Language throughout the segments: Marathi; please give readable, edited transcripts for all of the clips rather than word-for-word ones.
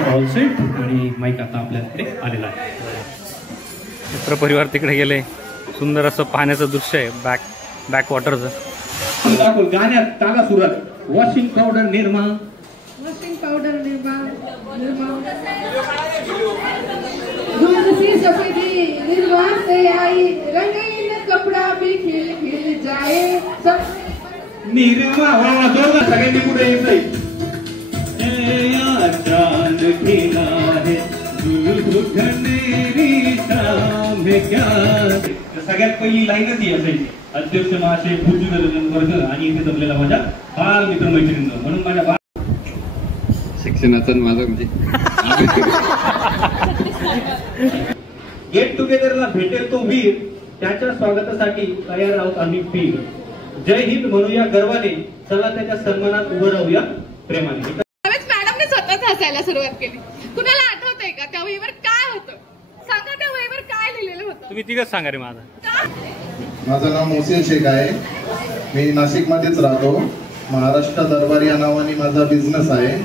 ऑल सेट आणि माईक आता आपल्याकडे आलेला आहे. मित्र परिवार तिकडे गेले. सुंदर असं पाण्याचं दृश्य आहे बॅक वॉटरचं. गाण्यात टाका सुरुवात. Washing powder Nirma, washing powder Nirma दूध सी सफेदी निर्मा से आई रंगीन कपड़ा भी खिल खिल जाए निर्मा. दोघं सगळ्यांनी पुढे येतोय. चांद खिला है दूध घनेरी शाम है क्या. सगळ्यात पहिली लाईनच ही असायची. अध्यक्ष महाशय भूजल वर्ग आणि इथे जमलेला माझ्या बाल मित्रमैत्रिणींना. म्हणून माझ्या शिक्षणाचा माझा म्हणजे गेट टुगेदरला भेटेल तो वीर, त्याच्या स्वागतासाठी तयार आहोत आम्ही पीर. जय हिंद म्हणूया गर्वाने, चला त्याच्या सन्मानात उभं राहूया प्रेमाने. मॅडमने स्वतःच हसायला सुरुवात केली. कुणाला आठवतंय का त्या वहीवर काय होतं? सांगा त्या वहीवर काय लिहिलेलं होतं? तुम्ही तिघच सांगा रे. माझं नाव मोहसिन शेख आहे. मी नाशिकमध्येच राहतो. महाराष्ट्र दरबार या नावाने माझा बिझनेस आहे.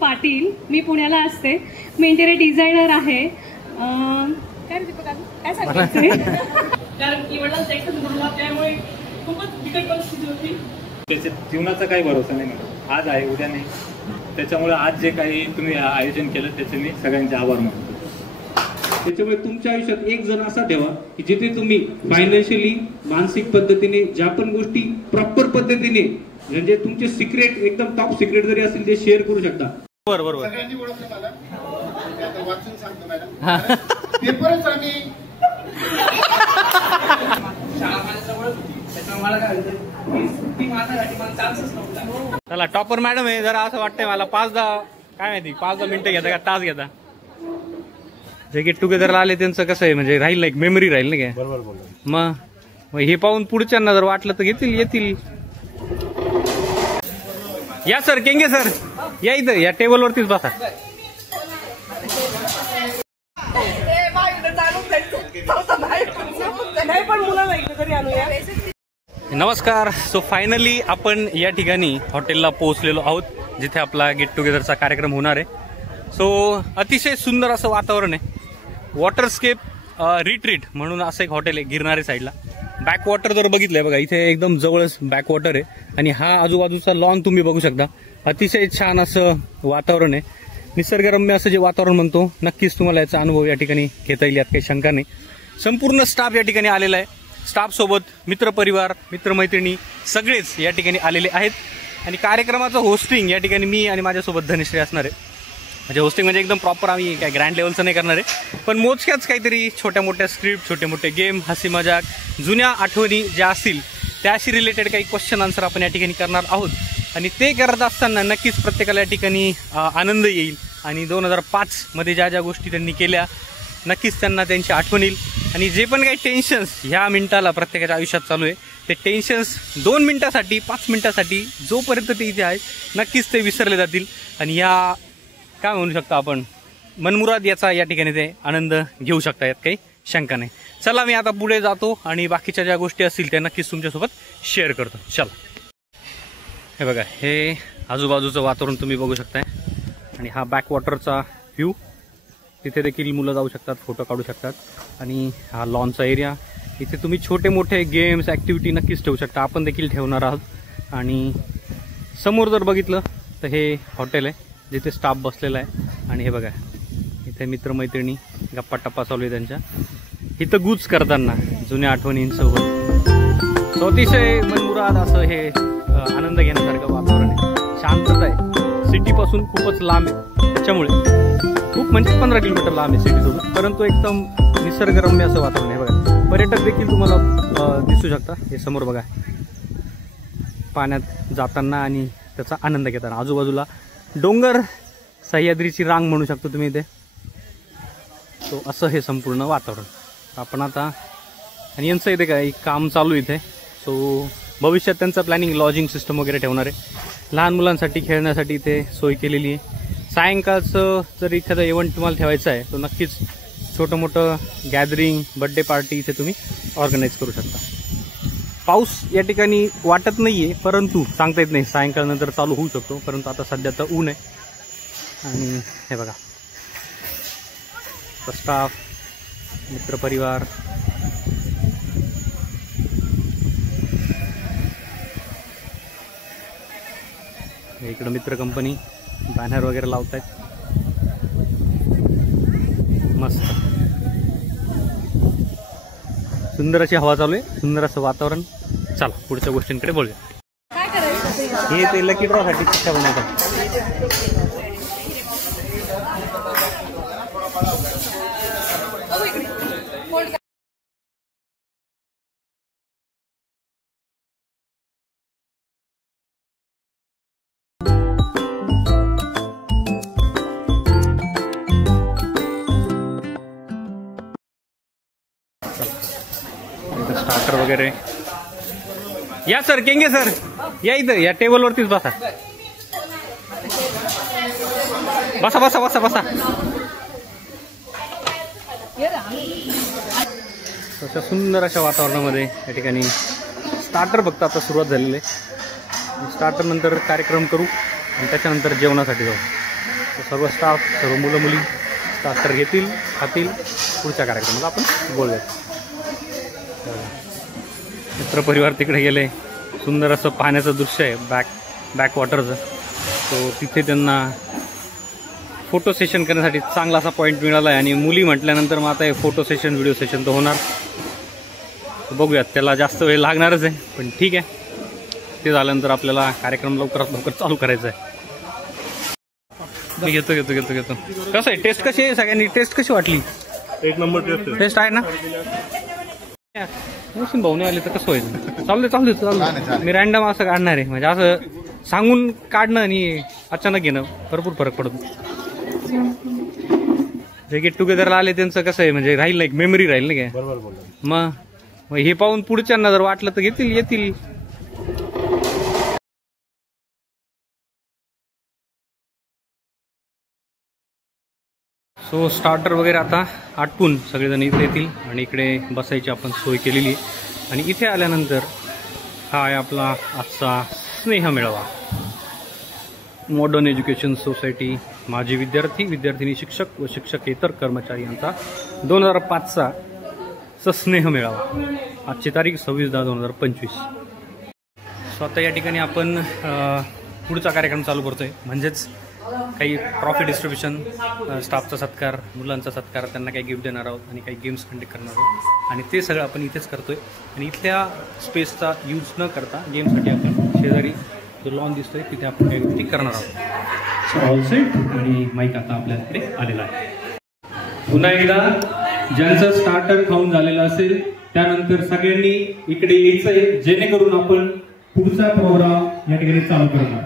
पाटील, मी पुण्याला असते. मी इंटेरियर डिझायनर आहे. काय सांगायचं कारण की वडिलांचा ऍक्सिडेंट झाला त्यामुळे खूपच बिकट परिस्थिती होती. त्याच्या जीवनाचा काही भरोसा नाही मॅडम. आज आहे उद्या नाही. त्याच्यामुळे आज जे काही तुम्ही आयोजन केलं त्याचे मी सगळ्यांचे आभार मानतो. त्याच्यामुळे तुमच्या आयुष्यात एक जण असा ठेवा की जिथे तुम्ही फायनान्शियली, मानसिक पद्धतीने ज्या पण गोष्टी प्रॉपर पद्धतीने म्हणजे तुमचे सिक्रेट एकदम टॉप सिक्रेट जरी असतील ते शेअर करू शकता. बरोबर. सगळ्यांनी ओळखलं मला. वाचून सांगतो मॅडम. पेपरच आम्ही चला टॉपर मॅडम आहे. जरा असं वाटतंय मला 5-10 मिनिटं घेता का तास घेता. जे गेट टुगेदरला आले त्यांचं कसं आहे म्हणजे राहील एक मेमरी राहील ना काय. बरोबर. मग हे पाहून पुढच्यांना जर वाटलं तर येतील. या सर, केंगे सर या इथं या टेबलवरतीच बसा. नमस्कार. सो फायनली आपण या ठिकाणी हॉटेलला पोहोचलेलो आहोत जिथे आपला गेट टुगेदरचा कार्यक्रम होणार आहे. सो अतिशय सुंदर असं वातावरण आहे. वॉटरस्केप रिट्रीट म्हणून असं एक हॉटेल आहे गिरणारे साईडला. बॅकवॉटर जर बघितलंय बघा इथे एकदम जवळच बॅकवॉटर आहे आणि हा आजूबाजूचा लॉन तुम्ही बघू शकता. अतिशय छान असं वातावरण आहे. निसर्गरम्य असं जे वातावरण म्हणतो नक्कीच तुम्हाला याचा अनुभव या ठिकाणी घेता येईल, यात काही शंका नाही. संपूर्ण स्टाफ या ठिकाणी आलेला आहे. स्टाफ सोबत मित्रपरिवार, मित्रमैत्रिणी सगळेच या ठिकाणी आलेले आहेत आणि कार्यक्रमाचं होस्टिंग या ठिकाणी मी आणि माझ्यासोबत धनश्री असणार आहे. म्हणजे होस्टिंग म्हणजे एकदम प्रॉपर आम्ही काय ग्रँड लेवलचं नाही करणार आहे, पण मोजक्याच काहीतरी छोट्या मोठ्या स्क्रिप्ट, छोटे मोठे गेम, हसी मजाक, जुन्या आठवणी ज्या असतील त्याशी रिलेटेड काही क्वेश्चन आन्सर आपण या ठिकाणी करणार आहोत. आणि ते करत असताना नक्कीच प्रत्येकाला या ठिकाणी आनंद येईल आणि 2005 मध्ये ज्या ज्या गोष्टी त्यांनी केल्या नक्कीच त्यांना त्यांची आठवण येईल. आणि जे पण काही टेन्शन्स ह्या मिनिटाला प्रत्येकाच्या आयुष्यात चालू आहे ते टेन्शन्स 2 मिनिटासाठी 5 मिनिटासाठी जोपर्यंत ते इथे आहेत नक्कीच ते विसरले जातील आणि या काय म्हणू शकता आपण मनमुराद याचा या ठिकाणी ते आनंद घेऊ शकता, यात काही शंका नाही. चला मी आता पुढे जातो आणि बाकीच्या ज्या गोष्टी असतील त्या नक्कीच तुमच्यासोबत शेअर करतो. चला. हे बघा, हे आजूबाजूचं वातावरण तुम्ही बघू शकताय आणि हा बॅकवॉटरचा व्ह्यू. तिथे देखील मुलं जाऊ शकतात, फोटो काढू शकतात. आणि हा लॉनचा एरिया, इथे तुम्ही छोटे मोठे गेम्स, ॲक्टिव्हिटी नक्कीच ठेवू शकता. आपण देखील ठेवणार आहोत. आणि समोर जर बघितलं तर हे हॉटेल आहे जिथे स्टाफ बसलेला आहे. आणि हे बघा इथे मित्रमैत्रिणी गप्पा टप्पा चालू आहे त्यांच्या. इथं गुज करताना जुन्या आठवणींसोबत. सो अतिशय मनमुराद असं हे आनंद घेण्यासारखं वातावरण आहे. शांतता आहे. सिटीपासून खूपच लांब आहे, त्याच्यामुळे खूप म्हणजे 15 किलोमीटर लांब आहे सिटीसोबत, परंतु एकदम निसर्गरम्य असं वातावरण आहे. बघा पर्यटक देखील तुम्हाला दिसू शकता. हे समोर बघा पाण्यात जाताना आणि त्याचा आनंद घेताना. आजूबाजूला डोंगर, सह्याद्रीची रांग म्हणू शकतो तुम्ही इथे. तो असं हे संपूर्ण वातावरण. आपण आता आणि यांचं इथे काय काम चालू इथे. सो भविष्यात त्यांचं प्लॅनिंग लॉजिंग सिस्टम वगैरे ठेवणार आहे. लहान मुलांसाठी खेळण्यासाठी इथे सोय केलेली आहे. सायंकाळचं जर एखादा इव्हेंट तुम्हाला ठेवायचा आहे तो नक्कीच छोटं मोठं गॅदरिंग, बड्डे पार्टी इथे तुम्ही ऑर्गनाईज करू शकता. पाऊस या ठिकाणी वाटत नाहीये, परंतु सांगता येत नाही, सायंकाळनंतर चालू होऊ शकतो. परंतु आता सध्या तर ऊन आहे. आणि हे बघा स्टाफ, मित्रपरिवार, इकडं मित्र कंपनी बॅनर वगैरे लावत आहेत. मस्त सुंदर अशी हवा चालू आहे, सुंदर असं वातावरण. चला पुढच्या गोष्टींकडे बोलूया. हे ते लकी ड्रॉ साठी चिठ्ठ्या बनवतात. स्टार्टर वगैरे. या सर, केंगे सर, या इथं या टेबलवरतीच बसा. बसा बसा बसा बसा. तशा सुंदर अशा वातावरणामध्ये या ठिकाणी स्टार्टर फक्त आता सुरुवात झालेली आहे. स्टार्टर नंतर कार्यक्रम करू आणि त्याच्यानंतर जेवणासाठी जाऊ. सर्व स्टाफ, सर्व मुलं मुली स्टार्टर घेतील, खातील. पुढच्या कार्यक्रमाला आपण बोलूया. मित्रपरिवार तिकडे गेले. सुंदर असं पाण्याचं दृश्य आहे, बॅक वॉटरचं. तो तिथे त्यांना फोटो सेशन करण्यासाठी चांगला असा पॉईंट मिळाला आहे. आणि मुली म्हटल्यानंतर मग आता हे फोटो सेशन, व्हिडिओ सेशन तर होणार. बघूयात, त्याला जास्त वेळ लागणारच आहे, पण ठीक आहे. ते झाल्यानंतर आपल्याला कार्यक्रम लवकरात लवकर चालू करायचा आहे. मी घेतो. कसं आहे, टेस्ट कशी आहे? सगळ्यांनी टेस्ट कशी वाटली? एक नंबर टेस्ट आहे ना? मोसिन भाऊ नाही आले तर कसं होईल? चालू. मी रॅन्डम असं काढणार आहे, म्हणजे असं सांगून काढणं आणि अचानक घेणं भरपूर फरक पडतो. जे गेट टुगेदरला आले त्यांचं कसं आहे, म्हणजे राहील ना, एक मेमरी राहील ना काय. मग हे पाहून पुढच्यांना जर वाटलं तर येतील. सो स्टार्टर वगैरे आता आटपून सगळेजण इथे येतील आणि इकडे बसायची आपण सोय केलेली आहे. आणि इथे आल्यानंतर हा आहे आपला आजचा स्नेह मेळावा. मॉडर्न एज्युकेशन सोसायटी, माजी विद्यार्थी, विद्यार्थिनी, शिक्षक व शिक्षकेतर कर्मचारी यांचा 2005चा स्नेह मेळावा. आजची तारीख 26/10/2025. सो आता या ठिकाणी आपण पुढचा कार्यक्रम चालू करतोय, म्हणजेच काही ट्रॉफी डिस्ट्रीब्युशन, स्टाफचा सत्कार, मुलांचा सत्कार, त्यांना काही गिफ्ट देणार आहोत आणि काही गेम्स कंडक्ट करणार आहोत. आणि ते सगळं आपण इथेच करतोय. आणि इथल्या स्पेसचा यूज न करता गेमसाठी आपण शेजारी जो लॉन दिसतोय तिथे आपण काही गोष्टी करणार आहोत. ऑल सेट आणि माईक आता आपल्याकडे आलेला आहे. पुन्हा एकदा ज्यांचं स्टार्टर खाऊन झालेलं असेल त्यानंतर सगळ्यांनी इकडे यायचंय, जेणेकरून आपण पुढचा प्रोग्राम या ठिकाणी चालू करणार.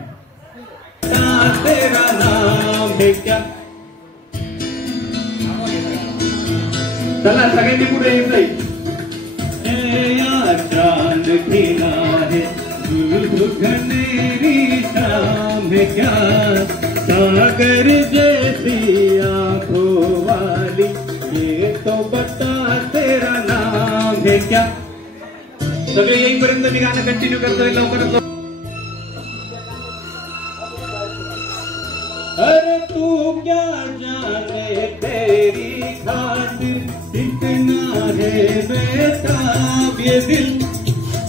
तेरा नाम है क्या. चला सगळ्यांनी पुढे यायचंय. चांद खिला है, घनेरी शाम है क्या, सागर जैसी आंखों वाली, ये तो बता तेरा नाम है क्या. सगळे येईपर्यंत मी गाणं कंटिन्यू करतोय लवकरात. अरे तू क्या जाने तेरी खातिर इतना है बेताब ये दिल,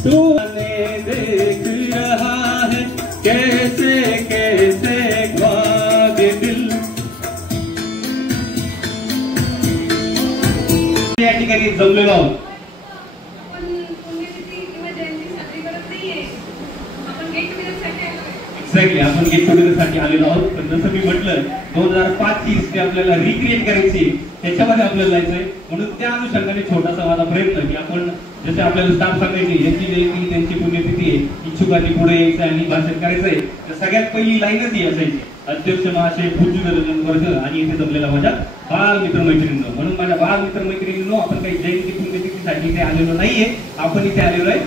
तू देख रहा है कैसे कैसे ख्वाब ये दिल. या ठिकाणी जमलेलो आहोत. एक्झॅक्टली, आपण गेट टुगेदरसाठी आलेलो आहोत. पण जसं मी म्हटलं 2005ची हिस्ट्री आपल्याला रिक्रिएट करायची, त्याच्यामध्ये आपल्याला जायचंय. म्हणून त्या अनुषंगाने छोटासा माझा प्रयत्न की आपण जसे आपल्याला स्टाफ सांगायची याची जयंती, त्यांची पुण्यतिथी आहे, इच्छुकांनी पुढे यायचं आणि भाषण करायचंय. तर सगळ्यात पहिली लाईनच ही असायची, अध्यक्ष महाशय, पूज्य वर्ग आणि इथे जमलेला माझ्या बाल मित्रमैत्रिणींनो. म्हणून माझ्या बाल मित्रमैत्रिणींनो, आपण काही जयंती पुण्यतिथीसाठी इथे आलेलो नाहीये, आपण इथे आलेलो आहे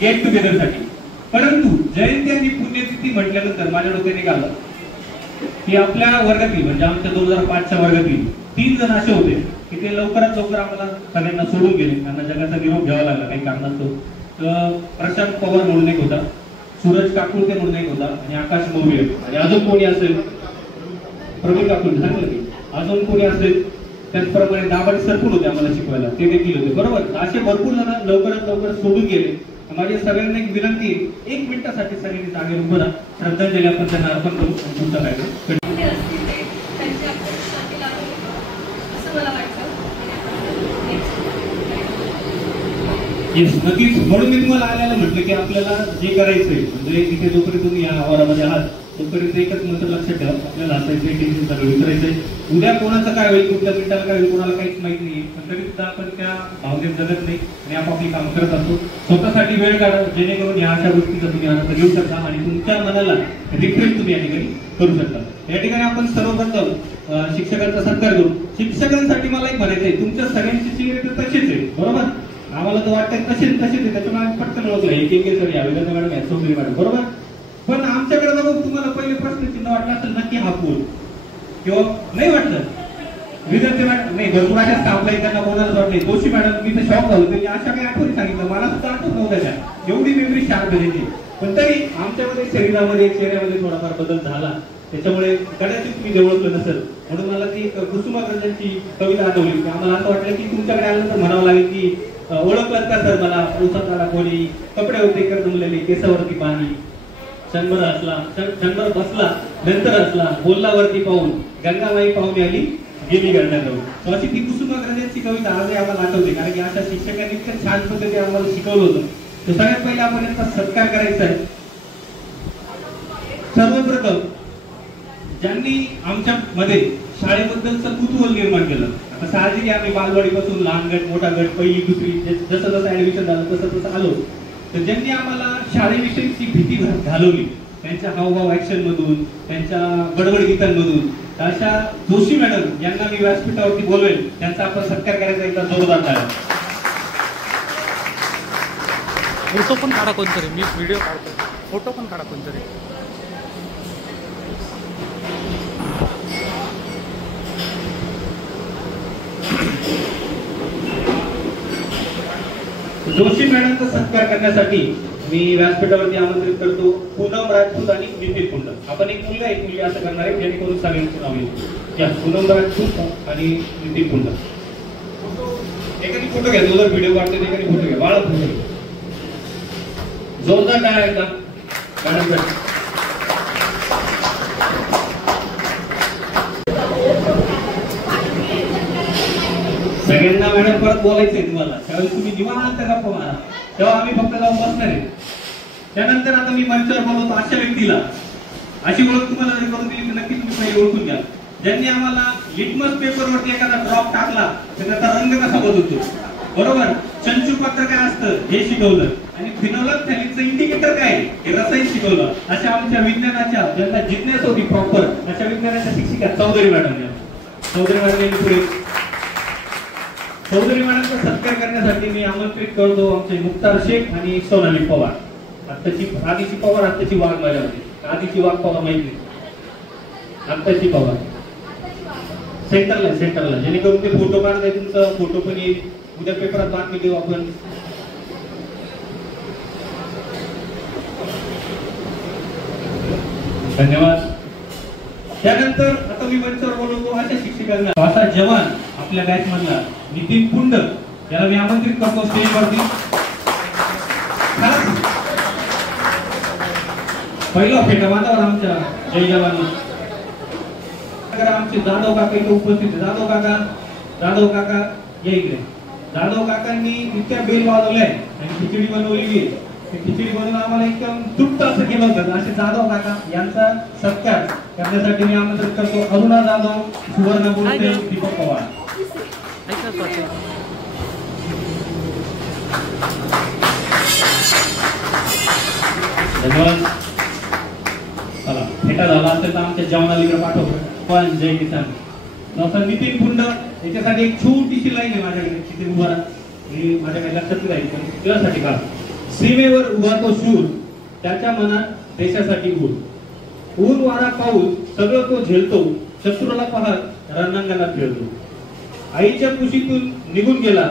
गेट टुगेदरसाठी. परंतु जयंती आणि पुण्यतिथी म्हटल्यानंतर माझ्या डोक्याने निघालं की आपल्या वर्गातील, म्हणजे आमच्या 2005च्या वर्गातील 3 जण असे होते की ते लवकरात लवकर आम्हाला सगळ्यांना सोडून गेले. त्यांना जगाचा निरोप घ्यावा लागला काही कारणास्तव. तर प्रशांत पवार म्हणून एक होता, सूरज काकुळते म्हणून एक होता आणि आकाश मोरे. आणि अजून कोणी असेल प्रवीण काकून सांगितलं की अजून कोणी असेल त्याचप्रमाणे दाभाडे सर पण होते आम्हाला शिकवायला, ते देखील होते बरोबर. असे भरपूर जण लवकरात लवकर सोडून गेले. माझ्या सगळ्यांना एक विनंती, 1 मिनिटासाठी सगळ्यांनी जागेवर उभं राहा, श्रद्धांजली आपण त्यांना अर्पण करू. तुमचा काय नक्कीच. म्हणून मी तुम्हाला आल्याला म्हटलं की आपल्याला जे करायचंय म्हणजे इथे जोपर्यंत तुम्ही या आवारामध्ये आहात तोपर्यंत एकच मंत्र लक्षात ठेवा, आपल्याला हसायचंय, टेन्शन सगळं विसरायचंय. उद्या कोणाचं काय होईल, कुठल्या मिनिटाला काय होईल, कोणाला काहीच माहित नाही. पण तरी सुद्धा आपण त्या भावनेत जगत नाही आणि आपापली काम करत असतो. स्वतःसाठी वेळ काढा जेणेकरून ह्या अशा गोष्टीचा तुम्ही आनंद घेऊ शकता आणि तुमच्या मनाला रिफ्रेश तुम्ही या ठिकाणी करू शकता. या ठिकाणी आपण सर्वप्रथम शिक्षकांचा सत्कार करू. शिक्षकांसाठी मला एक म्हणायचंय, तुमच्या सगळ्यांची चेहरे तर तसेच आहे बरोबर. आम्हाला तर वाटतं तसेच आहे, त्याच्यामुळे आम्ही पटकन ओळखलं एक एक सर या वेगळ्या मॅडम या चौधरी मॅडम बरोबर. पण आमच्याकडे बघून तुम्हाला पहिले प्रश्नचिन्ह वाटलं असेल नक्की हा पूल किंवा नाही वाटलं. विद्यार्थी मॅडम नाही, भरपूर अशाच कामला त्यांना कोणालाच वाटत नाही. जोशी मॅडम मी तर शॉक झालो, त्यांनी अशा काही आठवणी सांगितलं, मला सुद्धा आठवत नव्हत्या त्या, एवढी मेमरी शार्प झाली. पण तरी आमच्यामध्ये शरीरामध्ये चेहऱ्यामध्ये थोडाफार बदल झाला, त्याच्यामुळे कदाचित तुम्ही जे ओळखलं नसेल. म्हणून मला ती कुसुमाग्रजांची कविता आठवली. आम्हाला असं वाटलं की तुमच्याकडे आल्यानंतर म्हणावं लागेल की ओळखलं का सर मला, उसात आला कोणी, कपडे होते कर जमलेले, केसावरती पाणी, क्षणभर असला क्षणभर बसला नंतर असला, बोलला वरती पाहून, गंगामाई पाहुणे आली गेली गंगा करून. अशी ती कुसुमाग्रजांची कविता आजही आम्हाला आठवते, कारण की अशा शिक्षकांनी इतकं छान पद्धतीने आम्हाला शिकवलं होतं. तर सगळ्यात पहिले आपण यांचा सत्कार करायचा आहे. सर्वप्रथम ज्यांनी आमच्या मध्ये शाळेबद्दलचं कुतूहल निर्माण केलं. आता साहजिक आम्ही बालवाडीपासून लहान गट, मोठा गट, पहिली दुसरी जसं जसं ऍडमिशन झालं तसं तसं आलो. तर ज्यांनी आम्हाला शाळेविषयीची भीती घालवली, त्यांच्या हावभाव ऍक्शन मधून, त्यांच्या बडबड गीतांमधून, अशा जोशी मॅडम यांना मी व्यासपीठावरती बोलवेल, त्यांचा आपण सत्कार करायचा एकदा जोरदार टाळ्या. फोटो पण काढा कोणतरी, मी व्हिडिओ काढतो, फोटो पण काढा कोणतरी. जोशी मॅडमचा सत्कार करण्यासाठी मी व्यासपीठावरती आमंत्रित करतो पूनम राजपूत आणि नितीन पुंड. आपण एक मुलगा एक मुलगी असं करणार आहे जेणेकरून सगळ्यांचं नाव येईल. या पूनम राजपूत आणि नितीन पुंड. एखादी फोटो घ्या, जो व्हिडिओ काढतो एखादी फोटो घ्या, बाळा फोटो घ्या. जोरदार टाळ्या एकदा मॅडमसाठी. सगळ्यांना मॅडम परत बोलायचंय तुम्हाला, त्यावेळी तुम्ही निवांत गप्पा मारा, तेव्हा आम्ही फक्त जाऊन बसणार आहे. त्यानंतर आता मी मंचावर बोलवतो अशा व्यक्तीला, अशी ओळख तुम्हाला जरी करून दिली तर नक्की तुम्ही पहिले ओळखून घ्या, ज्यांनी आम्हाला लिटमस पेपरवरती एखादा ड्रॉप टाकला तर त्याचा रंग कसा बदलतो बरोबर, चंचुपत्र काय असतं हे शिकवलं, आणि फिनोलॅक्थॅलीनचं इंडिकेटर काय हे रसायन शिकवलं. अशा आमच्या विज्ञानाच्या ज्यांना जिज्ञासा होती प्रॉपर, अशा विज्ञानाच्या शिक्षिका चौधरी मॅडम. चौधरी मॅडम यांनी पुढे चौधरी मॅडमचा सत्कार करण्यासाठी मी आमंत्रित करतो आमचे मुक्तार शेख आणि सोनाली पवार. आधीची पवार, आत्ताची वाघ माझ्या होती, आधीची वाघ पवार माहिती, आत्ताची पवार सेंटरला जेणेकरून ते फोटो काढताय, तुमचा फोटो पण येईल, उद्या पेपरात बातमी देऊ आपण. धन्यवाद. त्यानंतर आता मी मंचावर बोलवतो अशा शिक्षकांना, असा जवान आपल्या बॅच मधला नितीन पुंड याला मी आमंत्रित करतो स्टेजवरती. पहिला फेटा बांधावर आमच्या जय जवान. आमचे जाधव काका इथे उपस्थित आहे. जाधव काका या इकडे. जाधव काकांनी इतक्या बेल वाजवल्या आणि खिचडी बनवलेली आहे, खिचडी बनवून आम्हाला एकदम तृप्त असं केलं होतं. असे जाधव काका यांचा सत्कार करण्यासाठी मी आमंत्रित करतो अरुणा जाधव, सुवर्ण बोलते, दीपक पवार. धन्यवाद. चला फेटा झाला असेल तर आमच्या जेवणाला पाठवतो. पण जय किसान. नितीन पुंड याच्यासाठी एक छोटीशी लाईन आहे माझ्याकडे, तिथे उभा राहा, माझ्याकडे लक्षात राहील पण तुझ्यासाठी का. सीमेवर उभा तो शूर, त्याच्या मनात देशासाठी गुण, ऊन वारा पाऊस सगळं तो झेलतो, शत्रूला पाहत रणांगणात खेळतो. आईच्या कुशीतून निघून गेला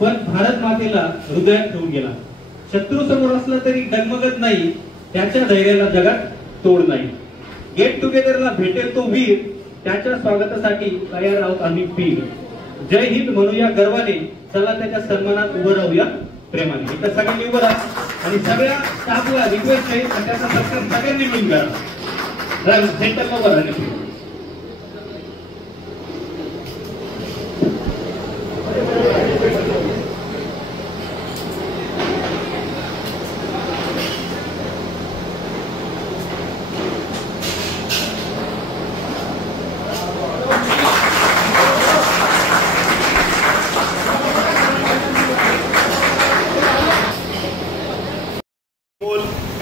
पण भारत मातेला हृदयात ठेवून गेला. शत्रू समोर असला तरी डगमगत नाही, त्याच्या धैर्याला जगात तोड नाही. गेट टुगेदरला भेटेल तो वीर, त्याच्या स्वागतासाठी तयार आहोत आम्ही पीर. जय हिंद म्हणूया गर्वाने, चला त्याच्या सन्मानात उभं राहूया प्रेमाने. इथं सगळ्यांनी उभं राहा आणि सगळ्या स्टाफला रिक्वेस्ट आहे आणि त्याचा सत्कार सगळ्यांनी मिळून करा. सेंटरला उभं राहा.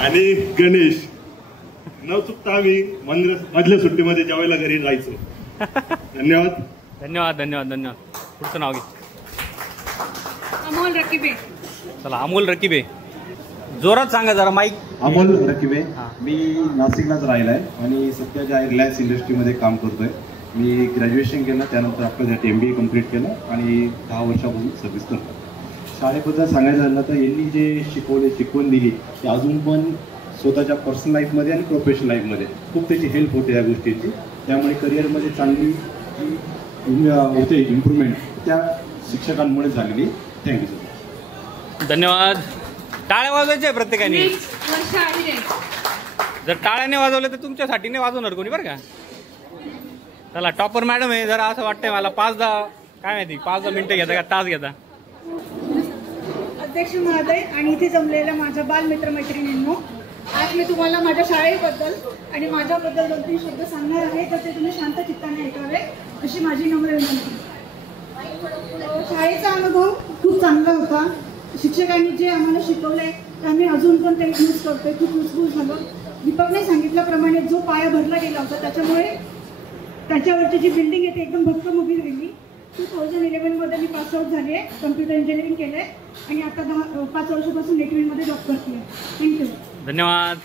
आणि गणेश न चुकता आम्ही मधल्या सुट्टीमध्ये जेवायला घरी जायचो. धन्यवाद. धन्यवाद धन्यवाद धन्यवाद. पुढचं नाव घे. अमोल रकीबे. चला अमोल रकीबे, जोरात सांगा जरा माईक. अमोल रकीबे, मी नाशिकलाच राहिलाय आणि सध्या ज्या रिलायन्स इंडस्ट्रीमध्ये काम करतोय. मी ग्रॅज्युएशन केलं, त्यानंतर आपल्यासाठी MBA कम्प्लीट केलं आणि 10 वर्षापासून सर्व्हिस करतो. शाळेबद्दल सांगायचं झालं तर यांनी जे शिकवण दिली ते अजून पण स्वतःच्या पर्सनल लाईफमध्ये आणि प्रोफेशनल लाईफमध्ये खूप त्याची हेल्प होते या गोष्टीची. त्यामुळे करिअरमध्ये चांगली होते इम्प्रूव्हमेंट त्या शिक्षकांमुळे झालेली. Thank you sir. धन्यवाद. टाळ्या वाजवायच्या प्रत्येकाने. जर टाळ्याने वाजवलं तर तुमच्यासाठी नाही वाजवणार कोणी बरं का. चला टॉपर मॅडम आहे, जरा असं वाटतंय मला 5-10 काय माहिती 5-10 मिनिटं घेता का तास घेता. अध्यक्ष महोदय आणि इथे जमलेल्या माझ्या बालमित्र मैत्रिणींनो, आज मी तुम्हाला माझ्या शाळेबद्दल आणि माझ्याबद्दल 2-3 शब्द सांगणार आहे, तर ते तुम्ही शांत चित्ताने ऐकावे अशी माझी नम्र विनंती. शाळेचा अनुभव खूप चांगला होता. शिक्षकांनी जे आम्हाला शिकवलंय ते आम्ही अजून पण ते यूज करतोय. खूप युजफुल झालं. दीपकने सांगितल्याप्रमाणे जो पाया भरला गेला होता त्याच्यामुळे त्याच्यावरची जी बिल्डिंग आहे ती एकदम भक्कम उभी राहिली. 2011मध्ये मी पास आउट झाली आहे, कम्प्युटर इंजिनिअरिंग केलं आहे आणि आता 5 वर्षापासून नेटविंगमध्ये जॉब करते. थँक्यू. धन्यवाद.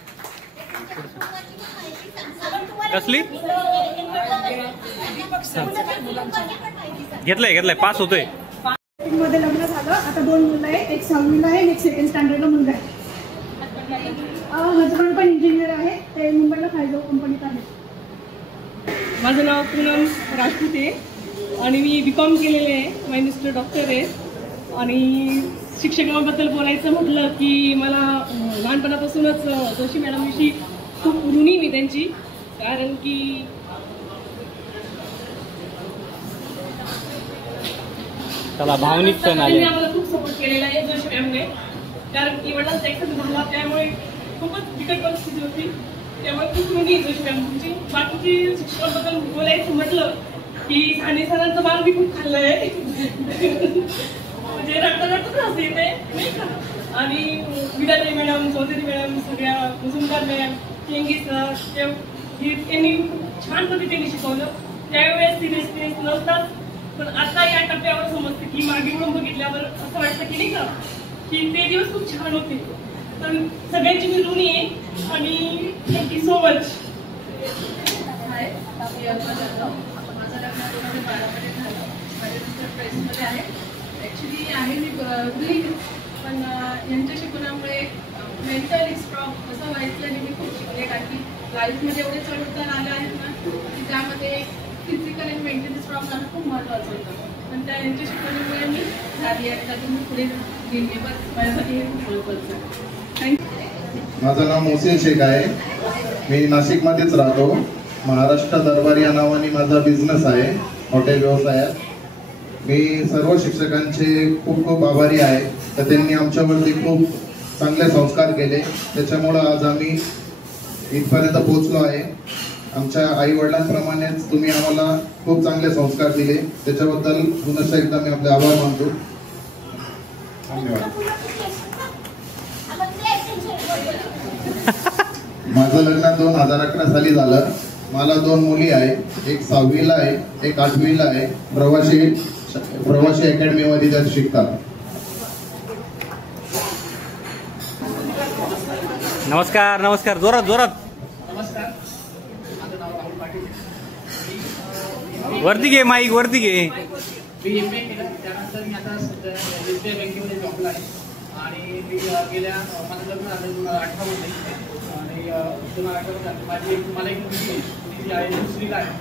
कसली घेतलंय पास होतोय. मध्ये लग्न झालं. आता 2 मुलं आहेत, एक 6वीला आहे आणि एक 2nd स्टँडर्डला मुलगा आहे. हजबंड पण इंजिनियर आहे, ते मुंबईला फायझर कंपनीत आहे. माझं नाव पूनम राजपूत आहे आणि मी BCom केलेलं आहे. माय मिस्टर डॉक्टर आहे. आणि शिक्षकांबद्दल बोलायचं म्हटलं की मला लहानपणापासूनच जोशी मॅडमविषयी खूप ऋणी मी त्यांची. कारण की चला भावनिक सण आले. आम्हाला खूप सपोर्ट केलेला आहे जोशी मॅमने. कारण की वडिलांचा ॲक्सिडेंट झाला त्यामुळे खूपच बिकट परिस्थिती होती. त्यामुळे खूप ऋणी जोशी मॅम तुमची. बाकीची शिक्षकांबद्दल बोलायचं म्हटलं की साने सरांचं माल मी खूप खाल्लं आहे. म्हणजे रडता असते ते नाही का. आणि विद्याताई मॅडम, चौधरी मॅडम, सगळ्या मुजुमदार मॅडम, केंगी सर यांनी खूप छान पद्धतीने शिकवलं. त्यावेळेस सिरियसनेस नसतात, पण आता या टप्प्यावर समजते की मागे वळून बघितल्यावर असं वाटतं की नाही का की ते दिवस खूप छान होते. तर सगळ्यांची मी ऋणी आहे आणि थँक्यू सो मच. माझं लग्न 2012मध्ये झालं. माझे मिस्टर प्रेसमध्ये आहे. ॲक्च्युली आहे मी गृहिणी, पण यांच्या शिकवण्यामुळे मेंटली स्ट्रॉंग कसं व्हायचं आणि मी खूप शिकले. कारण की लाईफमध्ये एवढे चढउतार आले आहेत ना की त्यामध्ये फिजिकल आणि मेंटली स्ट्रॉंग राहणं खूप महत्त्वाचं होतं. पण त्या यांच्या शिकवण्यामुळे मी झाली आहे. त्यातून मी पुढे गेली. बस माझ्यासाठी हे खूप महत्त्वाचं आहे. थँक्यू. माझं नाव मोहसिन शेख आहे. मी नाशिकमध्येच राहतो. महाराष्ट्र दरबार या नावाने माझा बिझनेस आहे हॉटेल व्यवसायात. मी सर्व शिक्षकांचे खूप खूप आभारी आहे. तर त्यांनी आमच्यावरती खूप चांगले संस्कार केले. त्याच्यामुळं आज आम्ही इथपर्यंत पोहोचलो आहे. आमच्या आई वडिलांप्रमाणेच तुम्ही आम्हाला खूप चांगले संस्कार दिले. त्याच्याबद्दल पुन्हा एकदा मी आपले आभार मानतो. धन्यवाद. माझं लग्न 2011 साली झालं. मला 2 मुली आहेत. एक 6वीला आहे, एक 8वीला आहे. प्रवासी अकॅडमीमध्ये त्या शिकतात. नमस्कार नमस्कार. जोरात जोरात. नमस्कार. माझं नाव राहुल पाटील. वरती घे माईक, वरती घे. मी MBA केलं. त्यानंतर मी आता सध्या SBI बँकेमध्ये जॉबला आहे. आणि मी गेल्या माझं लग्न झालं 2018 मध्ये आणि 2018 माझी मला एक मुलगी आहे. ती आहे 2रीला आहे.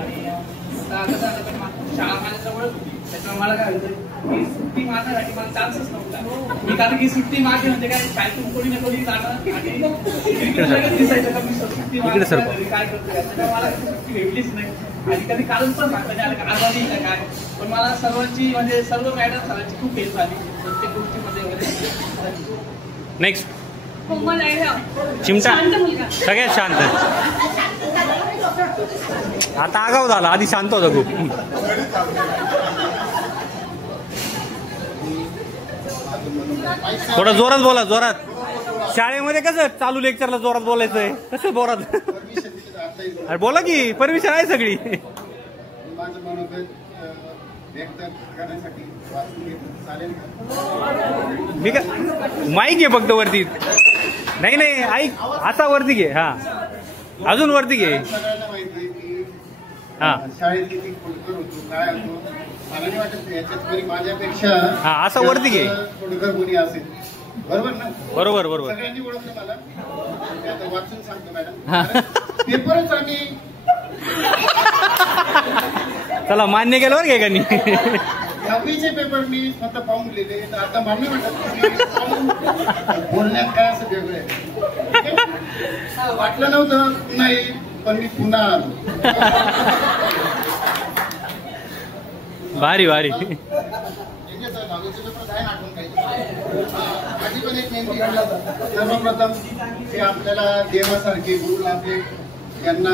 आणि आता कसं झालं तर शाळा माझ्या जवळच होती, त्याच्यामुळे मला काय होतं की सुट्टी मारण्यासाठी मला चान्सच नव्हता. मी कारण की सुट्टी मागे म्हणजे काय शाळेतून कोणी ना कोणी जाणं आणि दिसायचं का मी सुट्टी मारणार काय करतोय, त्याच्यामुळे मला सुट्टी भेटलीच नाही. आणि कधी कारण पण सांगता आजारी काय, पण मला सर्वांची म्हणजे सर्व मॅडम सरांची खूप हेल्प झाली प्रत्येक गोष्टीमध्ये वगैरे. नेक्स्ट कोमल आहे चिमटा शांत मुलगा. सगळ्यात शांत. आता आगाव झाला, आधी शांत होता खूप. थोडं जोरात बोला, जोरात. शाळेमध्ये कसं चालू लेक्चरला जोरात बोलायचंय, कसं जोरात अरे बोला की, परमिशन आहे सगळी. माझं मनोगत व्यक्त करण्यासाठी मी का माईक घे फक्त वरती. नाही नाही ऐक, आता वरती घे. हा अजून वरती घे. सगळ्यांना माहिती आहे की हा शाळेत किती खोडकर होतो, काय होतो मला नाही वाटत याच्यात तरी माझ्यापेक्षा हा असं वरती घे. खोडकर कोणी असेल, बरोबर ना? बरोबर बरोबर. सगळ्यांनी ओळखलं मला. मी आता वाचून सांगतो मॅडम, पेपरच आम्ही चला मान्य केलं बरं का नाही. 10वीचे पेपर मी स्वतः पाहून लिहिले. आता मम्मी म्हणतात बोलण्यात काय असं वेगळं आहे. वाटलं नव्हतं पुन्हा येईल, पण मी पुन्हा आलो. भारी भारी. माझी पण एक मेहनती घडला. सर्वप्रथम ते आपल्याला देवासारखे गुरु लाभले, यांना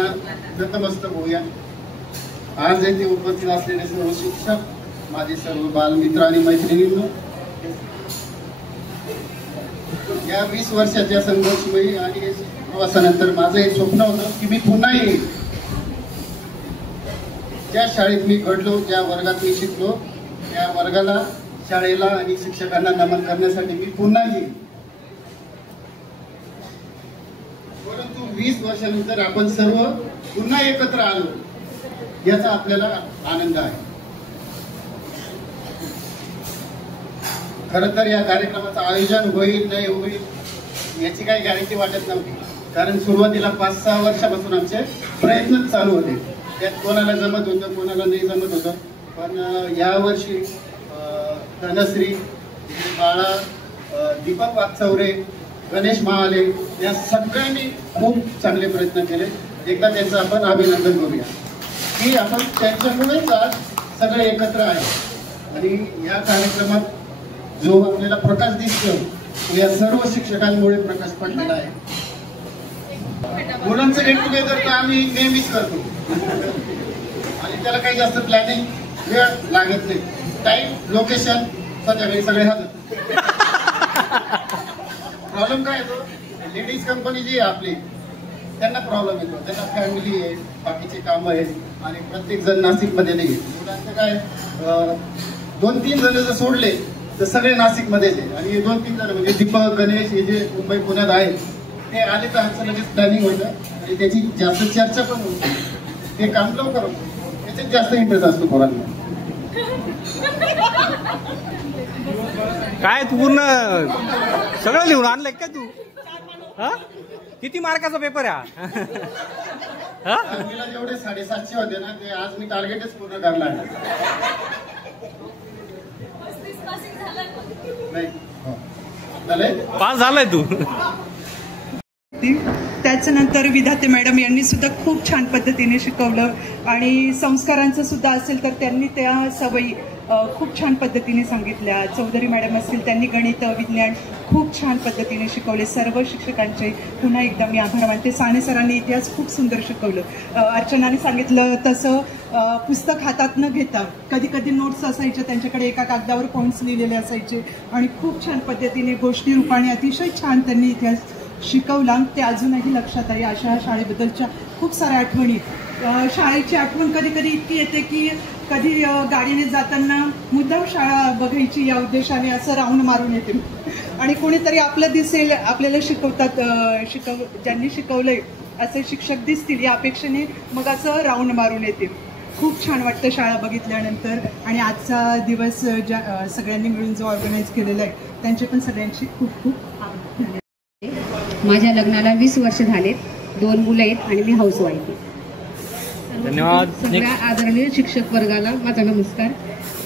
नतमस्तक होऊया. आज येथे उपस्थित असलेले सर्व शिक्षक, माझे सर्व बालमित्र आणि मैत्रिणींनो, या 20 वर्षाच्या संघर्षमयी आणि प्रवासानंतर माझं एक स्वप्न होतं की मी पुन्हा येईल. ज्या शाळेत मी घडलो, ज्या वर्गात मी शिकलो, त्या वर्गाला, शाळेला आणि शिक्षकांना नमन करण्यासाठी मी पुन्हा येईल. परंतु 20 वर्षानंतर आपण सर्व पुन्हा एकत्र आलो, याचा आपल्याला आनंद आहे. खरं तर या कार्यक्रमाचं आयोजन होईल नाही होईल याची काही गॅरंटी वाटत नव्हती, कारण सुरुवातीला 5-6 वर्षापासून आमचे प्रयत्न चालू होते. त्यात कोणाला जमत होतं, कोणाला नाही जमत होतं. पण यावर्षी धनश्री, बाळा, दीपक वागचौरे, गणेश महाले या सगळ्यांनी खूप चांगले प्रयत्न केले. एकदा त्यांचं आपण अभिनंदन करूया की आपण त्यांच्यामुळेच आज सगळे एकत्र आहे. आणि या कार्यक्रमात जो आपल्याला प्रकाश दिसतो या सर्व शिक्षकांमुळे प्रकाश पडलेला आहे. मुलांचं गेट टुगेदर तर आम्ही नेहमीच करतो आणि त्याला काही जास्त प्लॅनिंग वेळ लागत नाही. टाइम, लोकेशन, संध्याकाळी सगळे हजर. प्रॉब्लेम काय येतो, लेडीज कंपनी जी आहे आपली त्यांना प्रॉब्लेम येतो. त्यांना फॅमिली आहे, बाकीचे कामं आहेत आणि प्रत्येक जण नाशिकमध्ये नाही आहे. मुलांचं काय 2-3 जण जर सोडले तर सगळे नाशिकमध्येच आहे. आणि 2-3 जण म्हणजे दीपक, गणेश हे जे मुंबई पुण्यात आहेत ते आले तर आमचं लगेच प्लॅनिंग होतं आणि त्याची जास्त चर्चा पण होती. ते काम लवकर होतं, त्याच्यात जास्त इंटरेस्ट असतो पोरांना. काय तू पूर्ण सगळं लिहून आणलंय का तू? हा किती मार्काचा पेपर आहे हा? मला जेवढे 750 होते ना ते आज मी टार्गेटच पूर्ण करला आहे. नाही झालंय, पास झालाय तू. त्याच्यानंतर विधाते मॅडम यांनी सुद्धा खूप छान पद्धतीने शिकवलं आणि संस्कारांचं सुद्धा असेल तर त्यांनी त्या सवयी खूप छान पद्धतीने सांगितल्या. चौधरी मॅडम असतील त्यांनी गणित, विज्ञान खूप छान पद्धतीने शिकवले. सर्व शिक्षकांचे पुन्हा एकदा मी आभार मानते. साने सरांनी इतिहास खूप सुंदर शिकवलं. अर्चनाने सांगितलं तसं पुस्तक हातात न घेता कधी कधी नोट्स असायच्या त्यांच्याकडे, एका कागदावर पॉईंट्स लिहिलेले असायचे आणि खूप छान पद्धतीने गोष्टी रूपाने अतिशय छान त्यांनी इतिहास शिकवला. ते अजूनही लक्षात आहे. अशा शाळेबद्दलच्या खूप साऱ्या आठवणी. शाळेची आठवण कधी कधी इतकी येते की कधी गाडीने जाताना मुद्दाम शाळा बघायची या उद्देशाने असं राऊंड मारून येते आणि कोणीतरी आपलं दिसेल, आपल्याला शिकवतात, ज्यांनी शिकवलंय असे शिक्षक दिसतील या अपेक्षेने मग असं राऊंड मारून येते. खूप छान वाटतं शाळा बघितल्यानंतर. आणि आजचा दिवस ज्या सगळ्यांनी मिळून जो ऑर्गनाईज केलेला आहे त्यांचे पण सगळ्यांची खूप खूप आभार. माझ्या लग्नाला 20 वर्ष झालेत, 2 मुलं आहेत आणि मी हाऊसवाईफ आहे. धन्यवाद. सगळ्या आदरणीय शिक्षक वर्गाला माझा नमस्कार.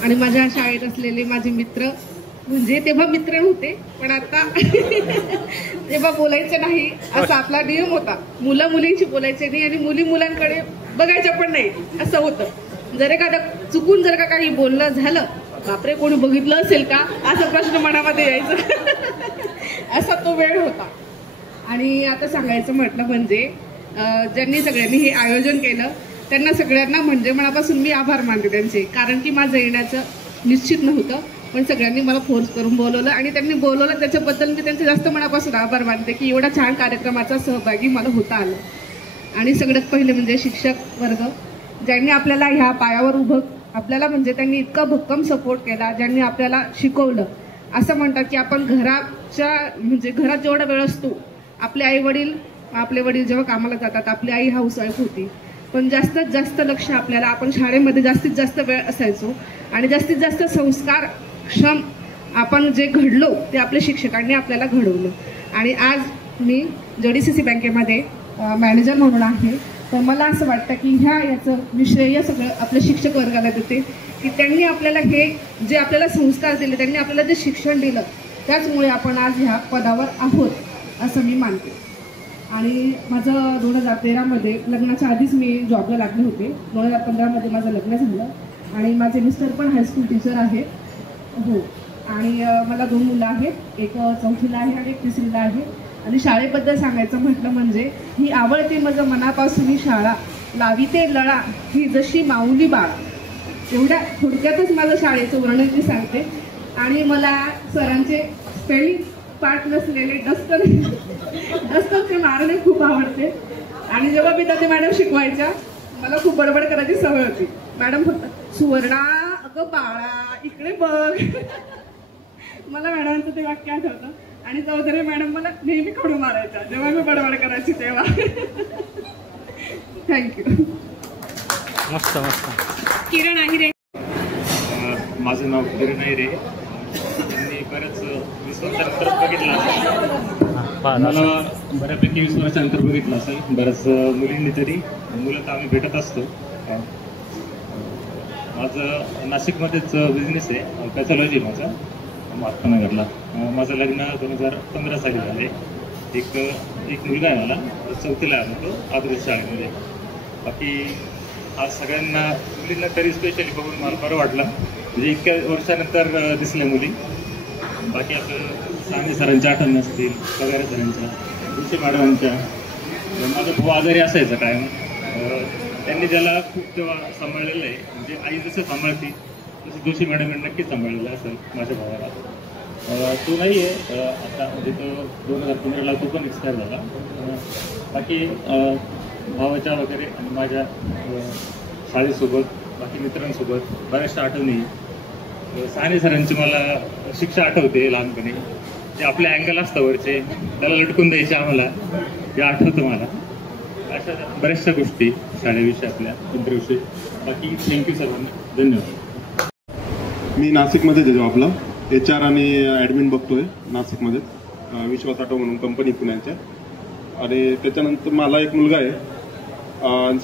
आणि माझ्या शाळेत असलेले माझे मित्र, म्हणजे तेव्हा मित्र नव्हते पण आता तेव्हा बोलायचं नाही असा आपला नियम होता. मुलं मुलींशी बोलायचे नाही आणि मुली मुलांकडे बघायचं पण नाही असं होतं. जर एखादा चुकून जर का काही बोलणं झालं, बापरे कोणी बघितलं असेल का असा प्रश्न मनामध्ये यायचा असा तो वेळ होता. आणि आता सांगायचं म्हटलं म्हणजे ज्यांनी सगळ्यांनी हे आयोजन केलं त्यांना सगळ्यांना म्हणजे मनापासून मी आभार मानते त्यांचे. कारण की माझं येण्याचं निश्चित नव्हतं पण सगळ्यांनी मला फोर्स करून बोलवलं आणि त्यांनी बोलवलं त्याच्याबद्दल मी त्यांचे जास्त मनापासून आभार मानते की एवढा छान कार्यक्रमाचा सहभागी मला होता आलं. आणि सगळ्यात पहिले म्हणजे शिक्षक वर्ग ज्यांनी आपल्याला ह्या पायावर उभं आपल्याला म्हणजे त्यांनी इतका भक्कम सपोर्ट केला, ज्यांनी आपल्याला शिकवलं. असं म्हणतात की आपण घरात जेवढा वेळ असतो, आपले वडील जेव्हा कामाला जातात, आपली आई हाऊसवाईफ होती, पण जास्तीत जास्त लक्ष आपल्याला आपण शाळेमध्ये जास्तीत जास्त वेळ असायचो आणि जास्तीत जास्त संस्कारक्षम आपण जे घडलो ते आपल्या शिक्षकांनी आपल्याला घडवलं. आणि आज मी JDCC बँकेमध्ये मॅनेजर म्हणून आहे. तर मला असं वाटतं की याचं श्रेय सगळं आपल्या शिक्षक वर्गाला देते की त्यांनी आपल्याला हे जे आपल्याला संस्कार दिले, त्यांनी आपल्याला जे शिक्षण दिलं, त्याचमुळे आपण आज ह्या पदावर आहोत असं मी मानते. आणि माझं 2013मध्ये लग्नाच्या आधीच मी जॉबला लागले होते. 2015मध्ये माझं लग्न झालं आणि माझे मिस्टर पण हायस्कूल टीचर आहेत. हो. आणि मला 2 मुलं आहेत, एक 4थीला आहे आणि एक 3रीला आहे. आणि शाळेबद्दल सांगायचं म्हटलं म्हणजे ही आवडते माझं मनापासून ही शाळा, लाविते लळा ही जशी माऊली बाळा. एवढ्या थोडक्यातच माझं शाळेचं वर्णन मी सांगते. आणि मला सरांचे स्पेलिंग पाठ नसलेले डस्टर मारणे खूप आवडते. आणि जेव्हा मी त्याचे मॅडम शिकवायच्या मला खूप बडबड करायची सवय होती. मॅडम फक्त सुवर्णा अगं बाळा इकडे बघ मला मॅडमांचं ते वाक्य आठवतं. आणि चौधरी मॅडम मला नेहमी खडू मारायच्या जेव्हा मी बडबड करायची तेव्हा. थँक्यू. मस्त मस्त. किरण आहिरे. माझं नाव किरण आहिरे. त्यांनी बऱ्याच 20 वर्षानंतर बघितलं असेल, मला बऱ्यापैकी 20 वर्षानंतर बघितलं असेल. बऱ्याच मुलींनी तरी, मुलं तर आम्ही भेटत असतो. माझं नाशिकमध्येच बिझनेस आहे, पॅथॉलॉजी माझा महात्मा नगरला. माझं लग्न 2015 साली झालं आहे. एक मुलगा आहे मला, 4थीला आहे तो आदर्श शाळेमध्ये. बाकी आज सगळ्यांना मुलींना तरी स्पेशली बघून मला बरं वाटलं, म्हणजे इतक्या वर्षानंतर दिसल्या मुली. बाकी आपलं साने सरांच्या आठवणी असतील, पगारे सरांच्या, जोशी मॅडमांच्या. माझा भाऊ आजारी असायचा कायम, त्यांनी त्याला खूप तेव्हा सांभाळलेलं आहे. म्हणजे आई जसं सांभाळती तसं जोशी मॅडम नक्कीच सांभाळलेलं असेल माझ्या भावाला. तो नाही आहे आता, म्हणजे तो 2015ला तो पण एक्सपायर झाला. बाकी भावाच्या वगैरे आणि माझ्या शाळेसोबत बाकी मित्रांसोबत बऱ्याचशा आठवणी. साने सरांची मला शिक्षा आठवते लहानपणी, ते आपले अँगल असतं वरचे त्याला लटकून द्यायचे आम्हाला, ते आठवतं मला. अशा बऱ्याचशा गोष्टी शाळेविषयी आपल्या मित्राविषयी. बाकी थँक्यू सर्वांना, धन्यवाद. मी नाशिकमध्ये आहे जॉबला, HR आणि ॲडमिन बघतोय नाशिकमध्ये, विश्वास ऑटो म्हणून कंपनी पुण्याच्या. आणि त्याच्यानंतर मला एक मुलगा आहे.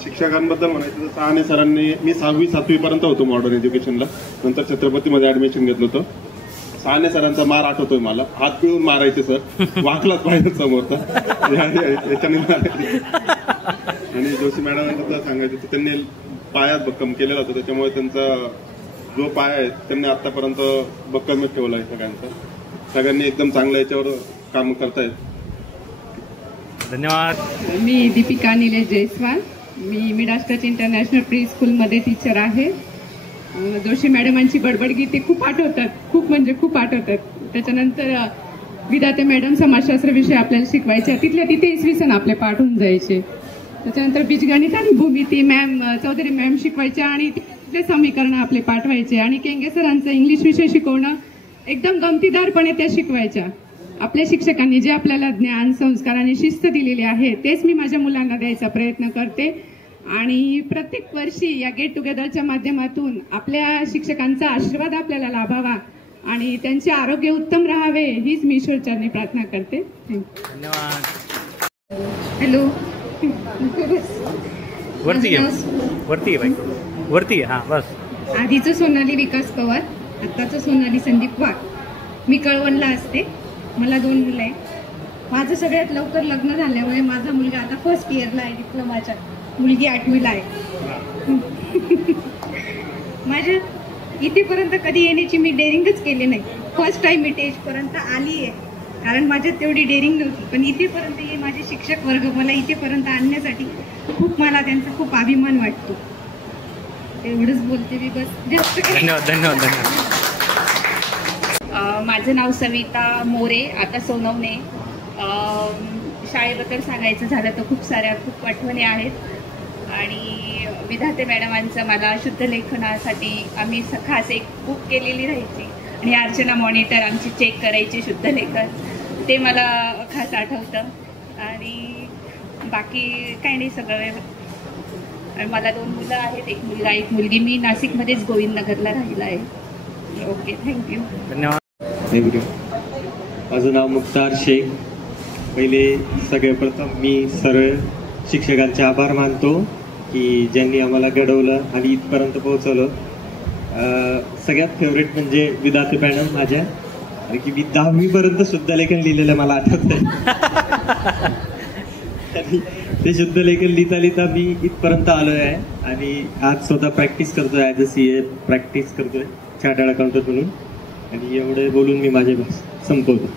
शिक्षकांबद्दल म्हणायचं तर साने सरांनी, मी 6वी 7वीपर्यंत होतो मॉडर्न एज्युकेशनला, नंतर छत्रपतीमध्ये ॲडमिशन घेतलं होतं. साने सरांचा मार आठवतोय मला, हात पिळून मारायचे सर, वाकलाच पाहिजे समोरचा याच्याने मारायचे. आणि जोशी मॅडमांबद्दल सांगायचं तर त्यांनी पायात भक्कम केलेला होता, त्याच्यामुळे त्यांचा जो पाय आहे त्यांनी आतापर्यंत भक्कमच ठेवला आहे सगळ्यांचा. सगळ्यांनी एकदम चांगलं याच्यावर काम करतायत. धन्यवाद. मी दीपिका निलेश जयस्वाल. मी मिडास्टच इंटरनॅशनल प्री स्कूलमध्ये टीचर आहे. जोशी मॅडमांची बडबड गीते खूप आठवतात, खूप म्हणजे खूप आठवतात. त्याच्यानंतर विधाते मॅडम समाजशास्त्र विषय आपल्याला शिकवायच्या, तिथल्या तिथे इसवी सन आपले पाठ होऊन जायचे. त्याच्यानंतर बीजगणित आणि भूमिती मॅम चौधरी मॅम शिकवायच्या आणि तिथले समीकरण आपले पाठवायचे. आणि केंगे सरांचं इंग्लिश विषय शिकवणं एकदम गमतीदारपणे त्या शिकवायच्या. आपल्या शिक्षकांनी जे आपल्याला ज्ञान, संस्कार आणि शिस्त दिलेली आहे तेच मी माझ्या मुलांना द्यायचा प्रयत्न करते. आणि प्रत्येक वर्षी या गेट टुगेदरच्या माध्यमातून आपल्या शिक्षकांचा आशीर्वाद आपल्याला लाभावा आणि त्यांचे आरोग्य उत्तम राहावे हीच मी ईश्वरचरणी प्रार्थना करते. धन्यवाद. हॅलो. वरती घे, वरती घे बाई, वरती घे. हां बस. आधीचं सोनाली विकास पवार, आत्ताचं सोनाली संदीप वाघ. मी कळवणला असते. मला 2 मुलं आहे. माझं सगळ्यात लवकर लग्न झाल्यामुळे माझा मुलगा आता फर्स्ट इयरला आहे डिप्लोमाच्या, मुलगी 8वीला आहे. माझ्या इथेपर्यंत कधी येण्याची मी डेअरिंगच केली नाही. फर्स्ट टाइम मी टेजपर्यंत आली आहे, कारण माझ्यात तेवढी डेअरिंग नव्हती. पण इथेपर्यंत हे माझे शिक्षक वर्ग मला इथेपर्यंत आणण्यासाठी मला त्यांचा खूप अभिमान वाटतो. एवढंच बोलते मी, बस. धन्यवाद धन्यवाद धन्यवाद. माझं नाव सविता मोरे, आता सोनवणे. शाळेबद्दल सांगायचं झालं तर खूप आठवणी आहेत. आणि विधाते मॅडमांचं मला शुद्ध लेखनासाठी आम्ही खास एक बुक केलेली राहायची, आणि अर्चना मॉनिटर आमची चेक करायची शुद्ध लेखन, ते मला खास आठवतं. आणि बाकी काही नाही, सगळं. मला 2 मुलं आहेत, एक मुलगा एक मुलगी. मी नाशिकमध्येच गोविंदनगरला राहिला आहे. Okay, thank you. धन्यवाद. माझं नाव मुख्तार शेख. पहिले सगळ्यात प्रथम मी सरळ शिक्षकांचे आभार मानतो की ज्यांनी आम्हाला घडवलं आणि इथपर्यंत पोहोचवलं. सगळ्यात फेवरेट म्हणजे विधाते मॅडम माझ्या, आणि की मी 10वी पर्यंत शुद्ध लेखन लिहिलेलं मला आठवत आहे. ते शुद्ध लेखन लिहिता मी इथपर्यंत आलोय आहे, आणि आज स्वतः प्रॅक्टिस करतोय, ॲज अ CA प्रॅक्टिस करतोय चार्टर्ड अकाउंटंट म्हणून. आणि एवढे बोलून मी माझे संपवतो.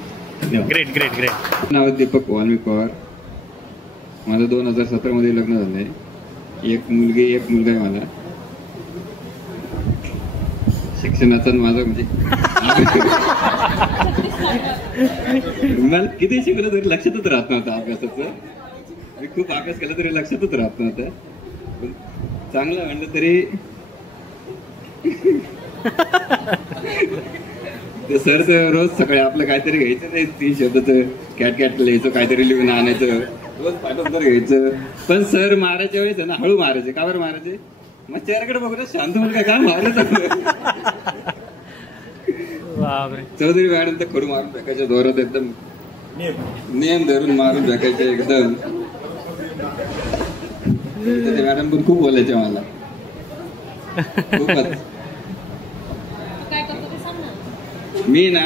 Great great great. नाव दीपक वाल्मिक पवार. माझं 2017 मध्ये लग्न झालंय. एक मुलगी एक मुलगा आहे मला. शिक्षणाचा माझं म्हणजे मला किती शिकलं तरी लक्षातच राहत नव्हतं अभ्यासाचं. मी खूप अभ्यास केला तरी लक्षातच राहत नव्हतं. चांगलं म्हणलं तरी सर तर रोज सकाळी आपलं काहीतरी घ्यायचं नाही, 3 शब्दाचं कॅट लिहायचं, काहीतरी लिहून आणायचं, रोज पाठवून घ्यायचं. पण सर मारायच्या वेळेस ना हळू मारायचे. का बरं मारायचे? मग चेहऱ्याकडे बघून शांत मुलगा काय मारलं. चौधरी मॅडम तर खडू मारून फेकायच्या, दोरात एकदम नेम धरून मारून फेकायचे एकदम. मॅडम पण खूप बोलायचे मला, खूपच. मी ना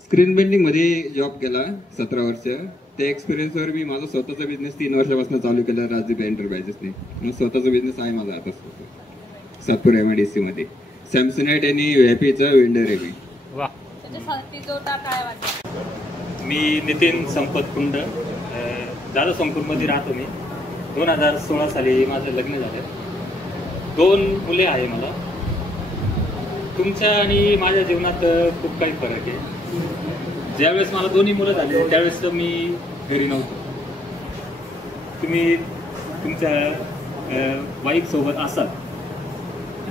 स्क्रीन पेंटिंग मध्ये जॉब केला 17 वर्ष. त्या एक्सपिरियन्सवर मी माझा स्वतःचा बिझनेस 3 वर्षापासून चालू केला राजदीप एंटरप्राइजेसने. मग स्वतःचा बिझनेस आहे माझा आता सातपूर MIDC मध्ये. सॅमसंगाइट आणि व्हीआयपीचा वेंडर आहे मी. मी नितीन संपत कुंड, दादा संपूरमध्ये राहतो. मी 2016 साली माझं लग्न झालं. 2 मुले आहे मला. तुमच्या आणि माझ्या जीवनात खूप काही फरक आहे. ज्यावेळेस मला 2 मुलं झाले त्यावेळेस मी घरी नव्हतो. तुम्ही तुमच्या वाईफ सोबत असाल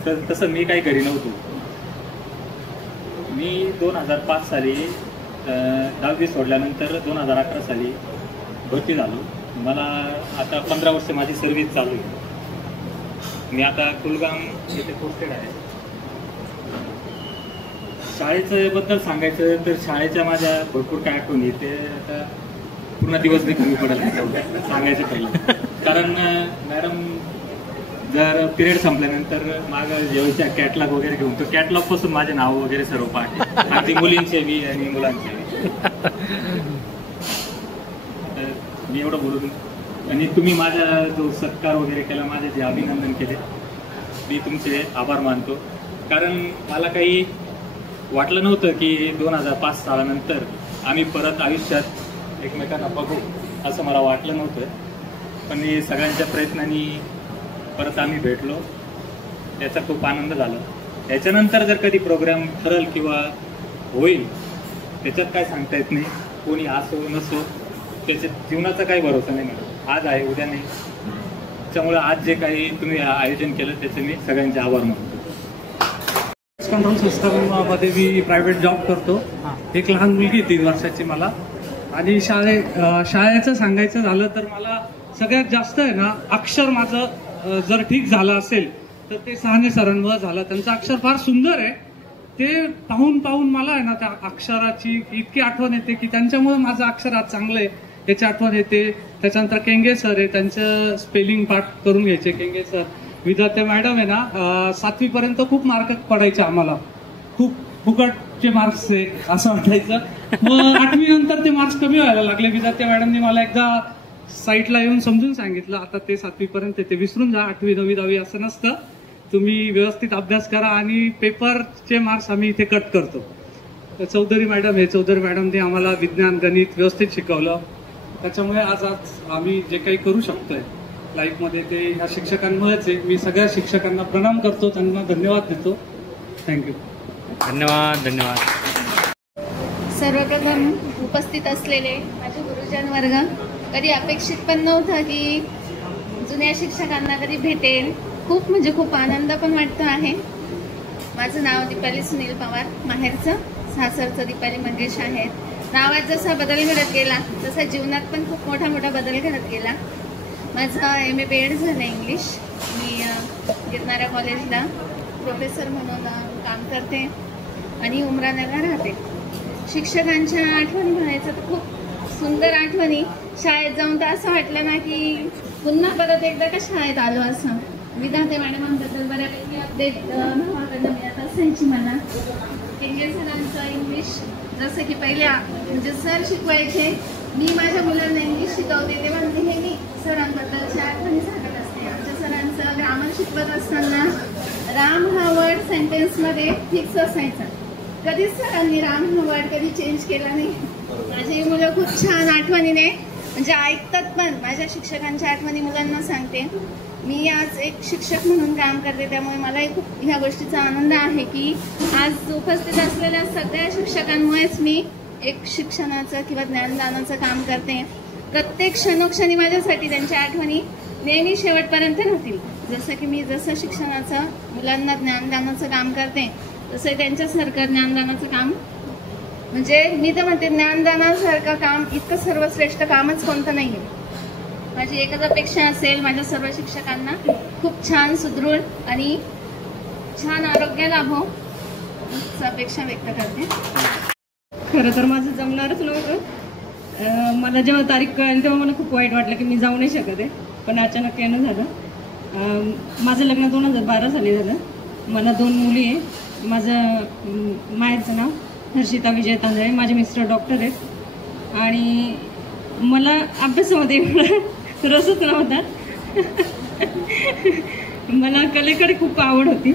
तर तसं मी काही घरी नव्हतो. मी 2005 साली 10वी सोडल्यानंतर 2011 साली भरती झालो. मला आता 15 वर्ष माझी सर्व्हिस चालू आहे. मी आता कुलगाम येथे पोस्टेड आहे. शाळेचं बद्दल सांगायचं तर शाळेच्या माझ्या भरपूर काय आठवणी, ते आता पूर्ण दिवस नाही कमी पडत सांगायचं पहिलं. कारण मॅडम जर पिरियड संपल्यानंतर माझं जेवायच्या कॅटलॉग वगैरे घेऊन, तो कॅटलॉग पासून माझे नाव वगैरे सर्व पाठ, अगदी मुलींचे बी आणि मुलांचे बी. मी एवढं बोलून, आणि तुम्ही माझा जो सत्कार वगैरे केला, माझे जे अभिनंदन केले, मी तुमचे आभार मानतो. कारण मला काही वाटलं नव्हतं की 2005 सालानंतर आम्ही परत आयुष्यात एकमेकांना बघू, असं मला वाटलं नव्हतं. पण सगळ्यांच्या प्रयत्नांनी परत आम्ही भेटलो, याचा खूप आनंद झाला. याच्यानंतर जर कधी प्रोग्राम ठरेल किंवा होईल त्याच्यात काय सांगता येत नाही. कोणी असो नसो, त्याच्या जीवनाचा काही भरोसा नाही मॅडम. आज आहे उद्या नाही. त्याच्यामुळे आज जे काही तुम्ही आयोजन केलं त्याचे मी सगळ्यांचे आभार मानतो. कंट्रोल सिस्टममध्ये मी प्रायव्हेट जॉब करतो. एक लहान मुलगी 3 वर्षाची मला. आणि शाळेचं सांगायचं झालं तर मला सगळ्यात जास्त आहे ना अक्षर माझं जर ठीक झालं असेल तर ते सहाने सरांमुळे झालं. त्यांचं अक्षर फार सुंदर आहे. ते पाहून मला आहे ना त्या अक्षराची इतकी आठवण येते की त्यांच्यामुळे माझं अक्षर आज चांगलं आहे. याची आठवण येते. त्याच्यानंतर केंगे सर आहे, त्यांचं स्पेलिंग पाठ करून घ्यायचे केंगे सर. विद्यार्थी मॅडम आहे ना, 7वी पर्यंत खूप मार्क पडायचे आम्हाला, खूप फुकटचे मार्क्स आहे असं वाटायचं. मग 8वी नंतर ते मार्क्स कमी व्हायला लागले. विद्यार्थी मॅडमने मला एकदा साईटला येऊन समजून सांगितलं, आता ते 7वी पर्यंत ते विसरून जा, 8वी 9वी 10वी असं नसतं, तुम्ही व्यवस्थित अभ्यास करा आणि पेपरचे मार्क्स आम्ही इथे कट करतो. चौधरी मॅडम हे, चौधरी मॅडमने आम्हाला विज्ञान गणित व्यवस्थित शिकवलं. त्याच्यामुळे आज आम्ही जे काही करू शकतोय लाईफमध्ये ते ह्या शिक्षकांमुळेच आहे. मी सगळ्या शिक्षकांना प्रणाम करतो, त्यांना धन्यवाद देतो. थँक्यू. धन्यवाद. सर्वप्रथम उपस्थित असलेले माझे गुरुजन वर्ग, कधी अपेक्षित पण नव्हतं की जुन्या शिक्षकांना कधी भेटेल. खूप म्हणजे खूप आनंद पण वाटतो आहे. माझं नाव दीपाली सुनील पवार, माहेरचं सासरचं दीपाली मंगेश आहे. नावात जसा बदल घडत गेला तसा जीवनात पण खूप मोठा बदल घडत गेला. माझं MA BEd झालं इंग्लिश. मी गिरणारा कॉलेजला प्रोफेसर म्हणून काम करते आणि उमरानगरला राहते. शिक्षकांच्या आठवणी म्हणायचं तर खूप सुंदर आठवणी. शाळेत जाऊन तर असं वाटलं ना की पुन्हा परत एकदा का शाळेत आलो असं. विद्यार्थी मॅडमांबद्दल बऱ्यापैकी अपडेट भावाकडनं मिळत असायची मला. केंगे सरांचं इंग्लिश जसं की पहिले म्हणजे सर शिकवायचे, मी माझ्या मुलांना इंग्लिश शिकवते तेव्हा नेहमी सरांबद्दलच्या आठवणी सांगत असते. आमच्या सरांचं ग्रामर शिकवत असताना राम हा वर्ड सेंटेन्समध्ये फिक्स असायचा. कधीच सरांनी राम हा वर्ड कधी चेंज केला नाही. माझी मुलं खूप छान आठवणीने म्हणजे ऐकतात पण. माझ्या शिक्षकांच्या आठवणी मुलांना सांगते. मी आज एक शिक्षक म्हणून काम करते, त्यामुळे मलाही खूप ह्या गोष्टीचा आनंद आहे की आज उपस्थित असलेल्या सगळ्या शिक्षकांमुळेच मी एक शिक्षणाचं किंवा ज्ञानदानाचं काम करते. प्रत्येक क्षणोक्षणी माझ्यासाठी त्यांच्या आठवणी नेहमी शेवटपर्यंत राहतील. जसं की मी जसं शिक्षणाचं मुलांना ज्ञानदानाचं काम करते तसं त्यांच्यासारखं ज्ञानदानाचं काम म्हणजे मी तर म्हणते ज्ञानदानासारखं काम इतकं सर्वश्रेष्ठ कामच कोणतं नाही आहे. माझी एकच अपेक्षा असेल माझ्या सर्व शिक्षकांना खूप छान सुदृढ आणि छान आरोग्य लाभो ही अपेक्षा व्यक्त करते. खरं तर माझं जमणारच नव्हतं. मला जेव्हा तारीख कळली तेव्हा मला खूप वाईट वाटलं की मी जाऊ नाही शकत आहे, पण अचानक येणं झालं. माझं लग्न 2012 साली झालं. मला 2 मुली आहे. माझं माहेरचं नाव हर्षिता विजय तांदळे, माझे मिस्टर डॉक्टर आहेत आणि मला अभ्यासामध्ये एवढा रसच नव्हता. मला कलेकडे खूप आवड होती.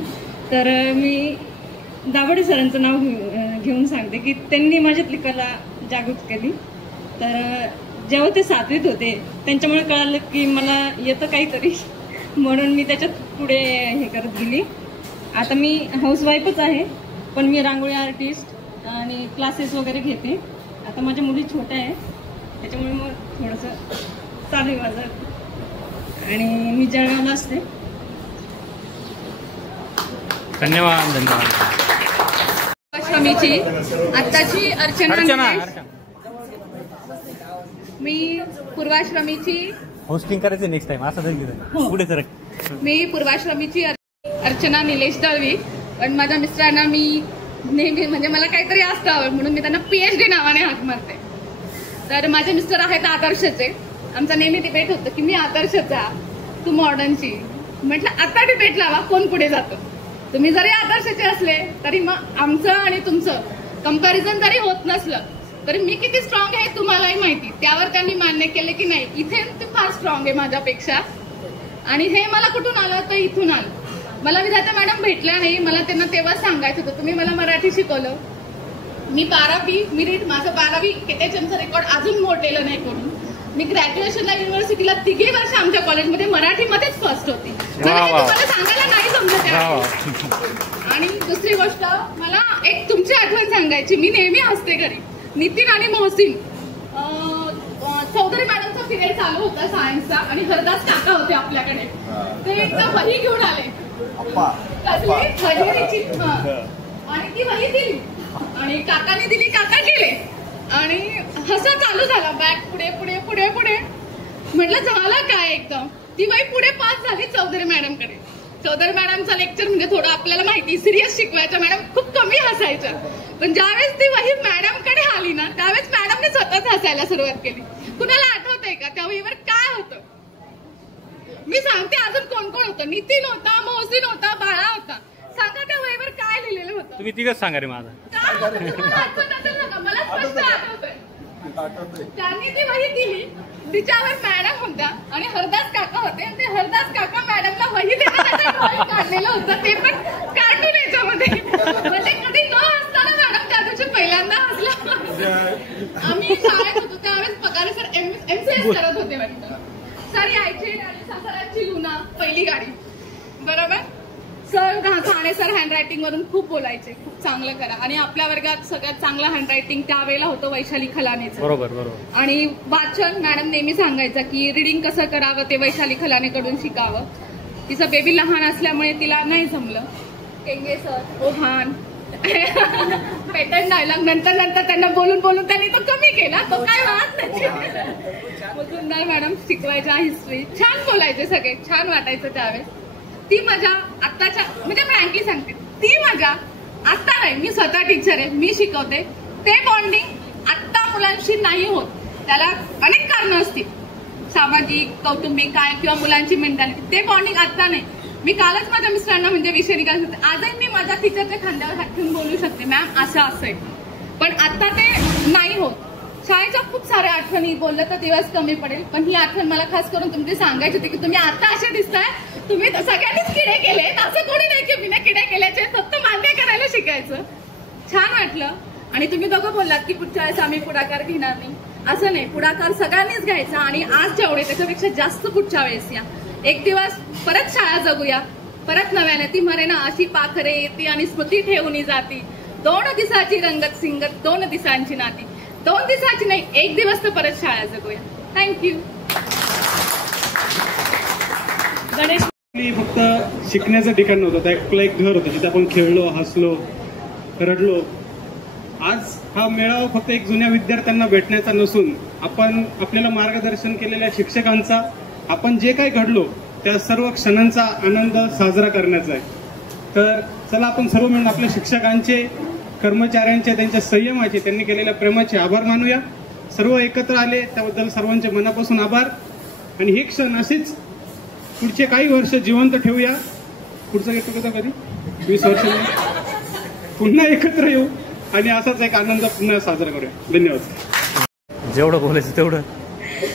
तर मी दाभाडे सरांचं नाव घेऊन सांगते की त्यांनी माझ्यातली कला जागृत केली. तर जेव्हा ते 7वीत होते त्यांच्यामुळे कळालं की मला येतं काहीतरी, म्हणून मी त्याच्यात पुढे हे करत गेली. आता मी हाऊसवाईफच आहे, पण मी रांगोळी आर्टिस्ट आणि क्लासेस वगैरे घेते. आता माझ्या मुली छोट्या आहेत त्याच्यामुळे मग थोडंसं चालू आहे माझं. आणि मी जळगावला असते. धन्यवाद. पूर्वाश्रमीची आत्ताची अर्चना. मी पूर्वाश्रमीची होस्टिंग करायचं नेक्स्ट टाइम असं तरी पुढे सर. मी पूर्वाश्रमीची अर्चना निलेश दळवी. पण माझ्या मिस्टरांना मी नेहमी म्हणजे मला काहीतरी असतं आवड म्हणून मी त्यांना PhD नावाने हाक मारते. तर माझे मिस्टर आहेत आदर्शचे. आमचा नेहमी डिबेट होतं की मी आदर्शचा तू मॉडर्नची. म्हटलं आता डिबेट लावा कोण पुढे जातो. तुम्ही जरी आदर्शचे असले तरी मग आमचं आणि तुमचं कंपॅरिझन जरी होत नसलं तरी मी किती स्ट्रॉंग आहे तुम्हालाही माहिती. त्यावर त्यांनी मान्य केले की नाही इथे तू फार स्ट्रॉंग आहे माझ्यापेक्षा. आणि हे मला कुठून आलं तर इथून आलं. मला विधाता मॅडम भेटल्या नाही. मला त्यांना तेव्हा सांगायचं होतं तुम्ही मला मराठी शिकवलं. मी 12वी मिनिट माझं 12वी केटेचनचं रेकॉर्ड अजून मोठेलं नाही करून मी ग्रॅज्युएशनला युनिव्हर्सिटीला 3 वर्ष आमच्या कॉलेजमध्ये मराठीमध्येच फर्स्ट होती. मला सांगायला नाही समजत. आणि दुसरी गोष्ट मला एक तुमची आठवण सांगायची. मी नेहमी हसते घरी. नितीन आणि मोहसिन चौधरी मॅडमचा पिरियड चालू होता सायन्सचा आणि हरदास काका होते आपल्याकडे. ते एकदा वही घेऊन आले आणि ती वही दिली आणि काकाने दिली. काका गेले आणि हसा चालू झाला. बॅग पुढे पुढे पुढे पुढे. म्हटलं झालं काय एकदम. ती वही पुढे पास झाली चौधरी मॅडमकडे. चौधरी मॅडमचा लेक्चर म्हणजे थोडं आपल्याला माहिती सिरियस शिकवायच्या. मॅडम खूप कमी हसायच्या. पण ज्यावेळेस ती वही मॅडमकडे आली ना त्यावेळेस मॅडमने स्वतःच हसायला सुरुवात केली. कुणाला आठवतंय का त्या वहीवर काय होतं? मी सांगते अजून कोण कोण होतं. नितीन होता, मोहसिन होता, बाळा होता. सांगा त्या वहीवर काय लिहिलेलं होतं? तुम्ही तिघच सांगा रे माझा. मला स्पष्ट आठवतंय. त्यांनी ती वही दिली, तिच्यावर मॅडम होत्या आणि हरदास काका होते. आणि ते हरदास काका मॅडमला वही देण्यासाठी ड्रॉइंग काढलेलं होतं, ते पण कार्टून याच्यामध्ये. म्हणजे कधी न असताना मॅडम त्या दिवशी पहिल्यांदा हसला. आम्ही शाळेत होतो त्यावेळेस पगारे सर MCS करत होते वाटतं. सर यायचे आणि सरांची लुना पहिली गाडी बरोबर. सर ठाणे सर हँडरायटिंग वरून खूप बोलायचे, खूप चांगलं करा. आणि आपल्या वर्गात सगळ्यात चांगलं हँडरायटिंग त्यावेळेला होतं वैशाली खलानेचं. बरोबर बरोबर. आणि वाचन मॅडम नेहमी सांगायचं की रिडिंग कसं करावं ते वैशाली खलानेकडून शिकावं. तिचं बेबी लहान असल्यामुळे तिला नाही जमलं. केंगे सर ओहान पॅटर्न डायलॉग नंतर नंतर त्यांना बोलून बोलून त्यांनी तो कमी केला, तो काय वाद नाही. मुजुमदार मॅडम शिकवायच्या हिस्ट्री छान बोलायचे, सगळे छान वाटायचं त्यावेळेस. ती मजा आत्ताच्या म्हणजे फ्रँकली सांगते, ती मजा आत्ता नाही. मी स्वतः टीचर आहे, मी शिकवते. ते बॉन्डिंग आत्ता मुलांशी नाही होत. त्याला अनेक कारणं असतील, सामाजिक कौटुंबिक काय किंवा मुलांची मेंटॅलिटी. ते बॉन्डिंग आत्ता नाही. मी कालच माझ्या मिस्टरांना म्हणजे विषय निघाला होते, आजही मी माझ्या टीचरच्या खांद्यावर हात ठेवून बोलू शकते, मॅम असं असेल. पण आता ते नाही होत. शाळेच्या खूप साऱ्या आठवणी बोललं तर दिवस कमी पडेल, पण ही आठवण मला खास करून तुमची सांगायची होती की तुम्ही आता असे दिसताय, तुम्ही सगळ्यांनीच किडे केले. असं कोणी नाही की मी किडे केल्याचे, फक्त मान्य करायला शिकायचं. छान वाटलं. आणि तुम्ही दोघं बोललात की पुढच्या वेळेस आम्ही पुढाकार घेणार नाही. असं नाही, पुढाकार सगळ्यांनीच घ्यायचा. आणि आज जेवढे त्याच्यापेक्षा जास्त पुढच्या वेळेस या. एक दिवस परत शाळा जगूया, परत नव्याने. ती म्हणे ना, अशी पाखरे येते आणि स्मृती ठेवून जाती. 2 दिवसाची रंगत सिंगत 2 दिवसांची नाती. 2 दिवसाची नाही, 1 दिवस तर परत शाळा जगूया. थँक्यू. गणेश फक्त शिकण्याचं ठिकाण नव्हतं, त्या एक घर होतं जिथे आपण खेळलो, हसलो, रडलो. आज हा मेळावा फक्त एक जुन्या विद्यार्थ्यांना भेटण्याचा नसून आपण आपल्याला मार्गदर्शन केलेल्या शिक्षकांचा, आपण जे काही घडलो त्या सर्व क्षणांचा आनंद साजरा करण्याचा आहे. तर चला आपण सर्व मिळून आपल्या शिक्षकांचे, कर्मचाऱ्यांचे, त्यांच्या संयमाचे, त्यांनी केलेल्या प्रेमाचे आभार मानूया. सर्व एकत्र आले त्याबद्दल सर्वांचे मनापासून आभार. आणि हे क्षण असेच पुढचे काही वर्ष जिवंत ठेवूया. पुढचं गेट टुगेदर कधी 20 वर्ष पुन्हा एकत्र येऊ आणि असाच एक आनंद पुन्हा साजरा करूया. धन्यवाद. जेवढं बोलायचं तेवढं.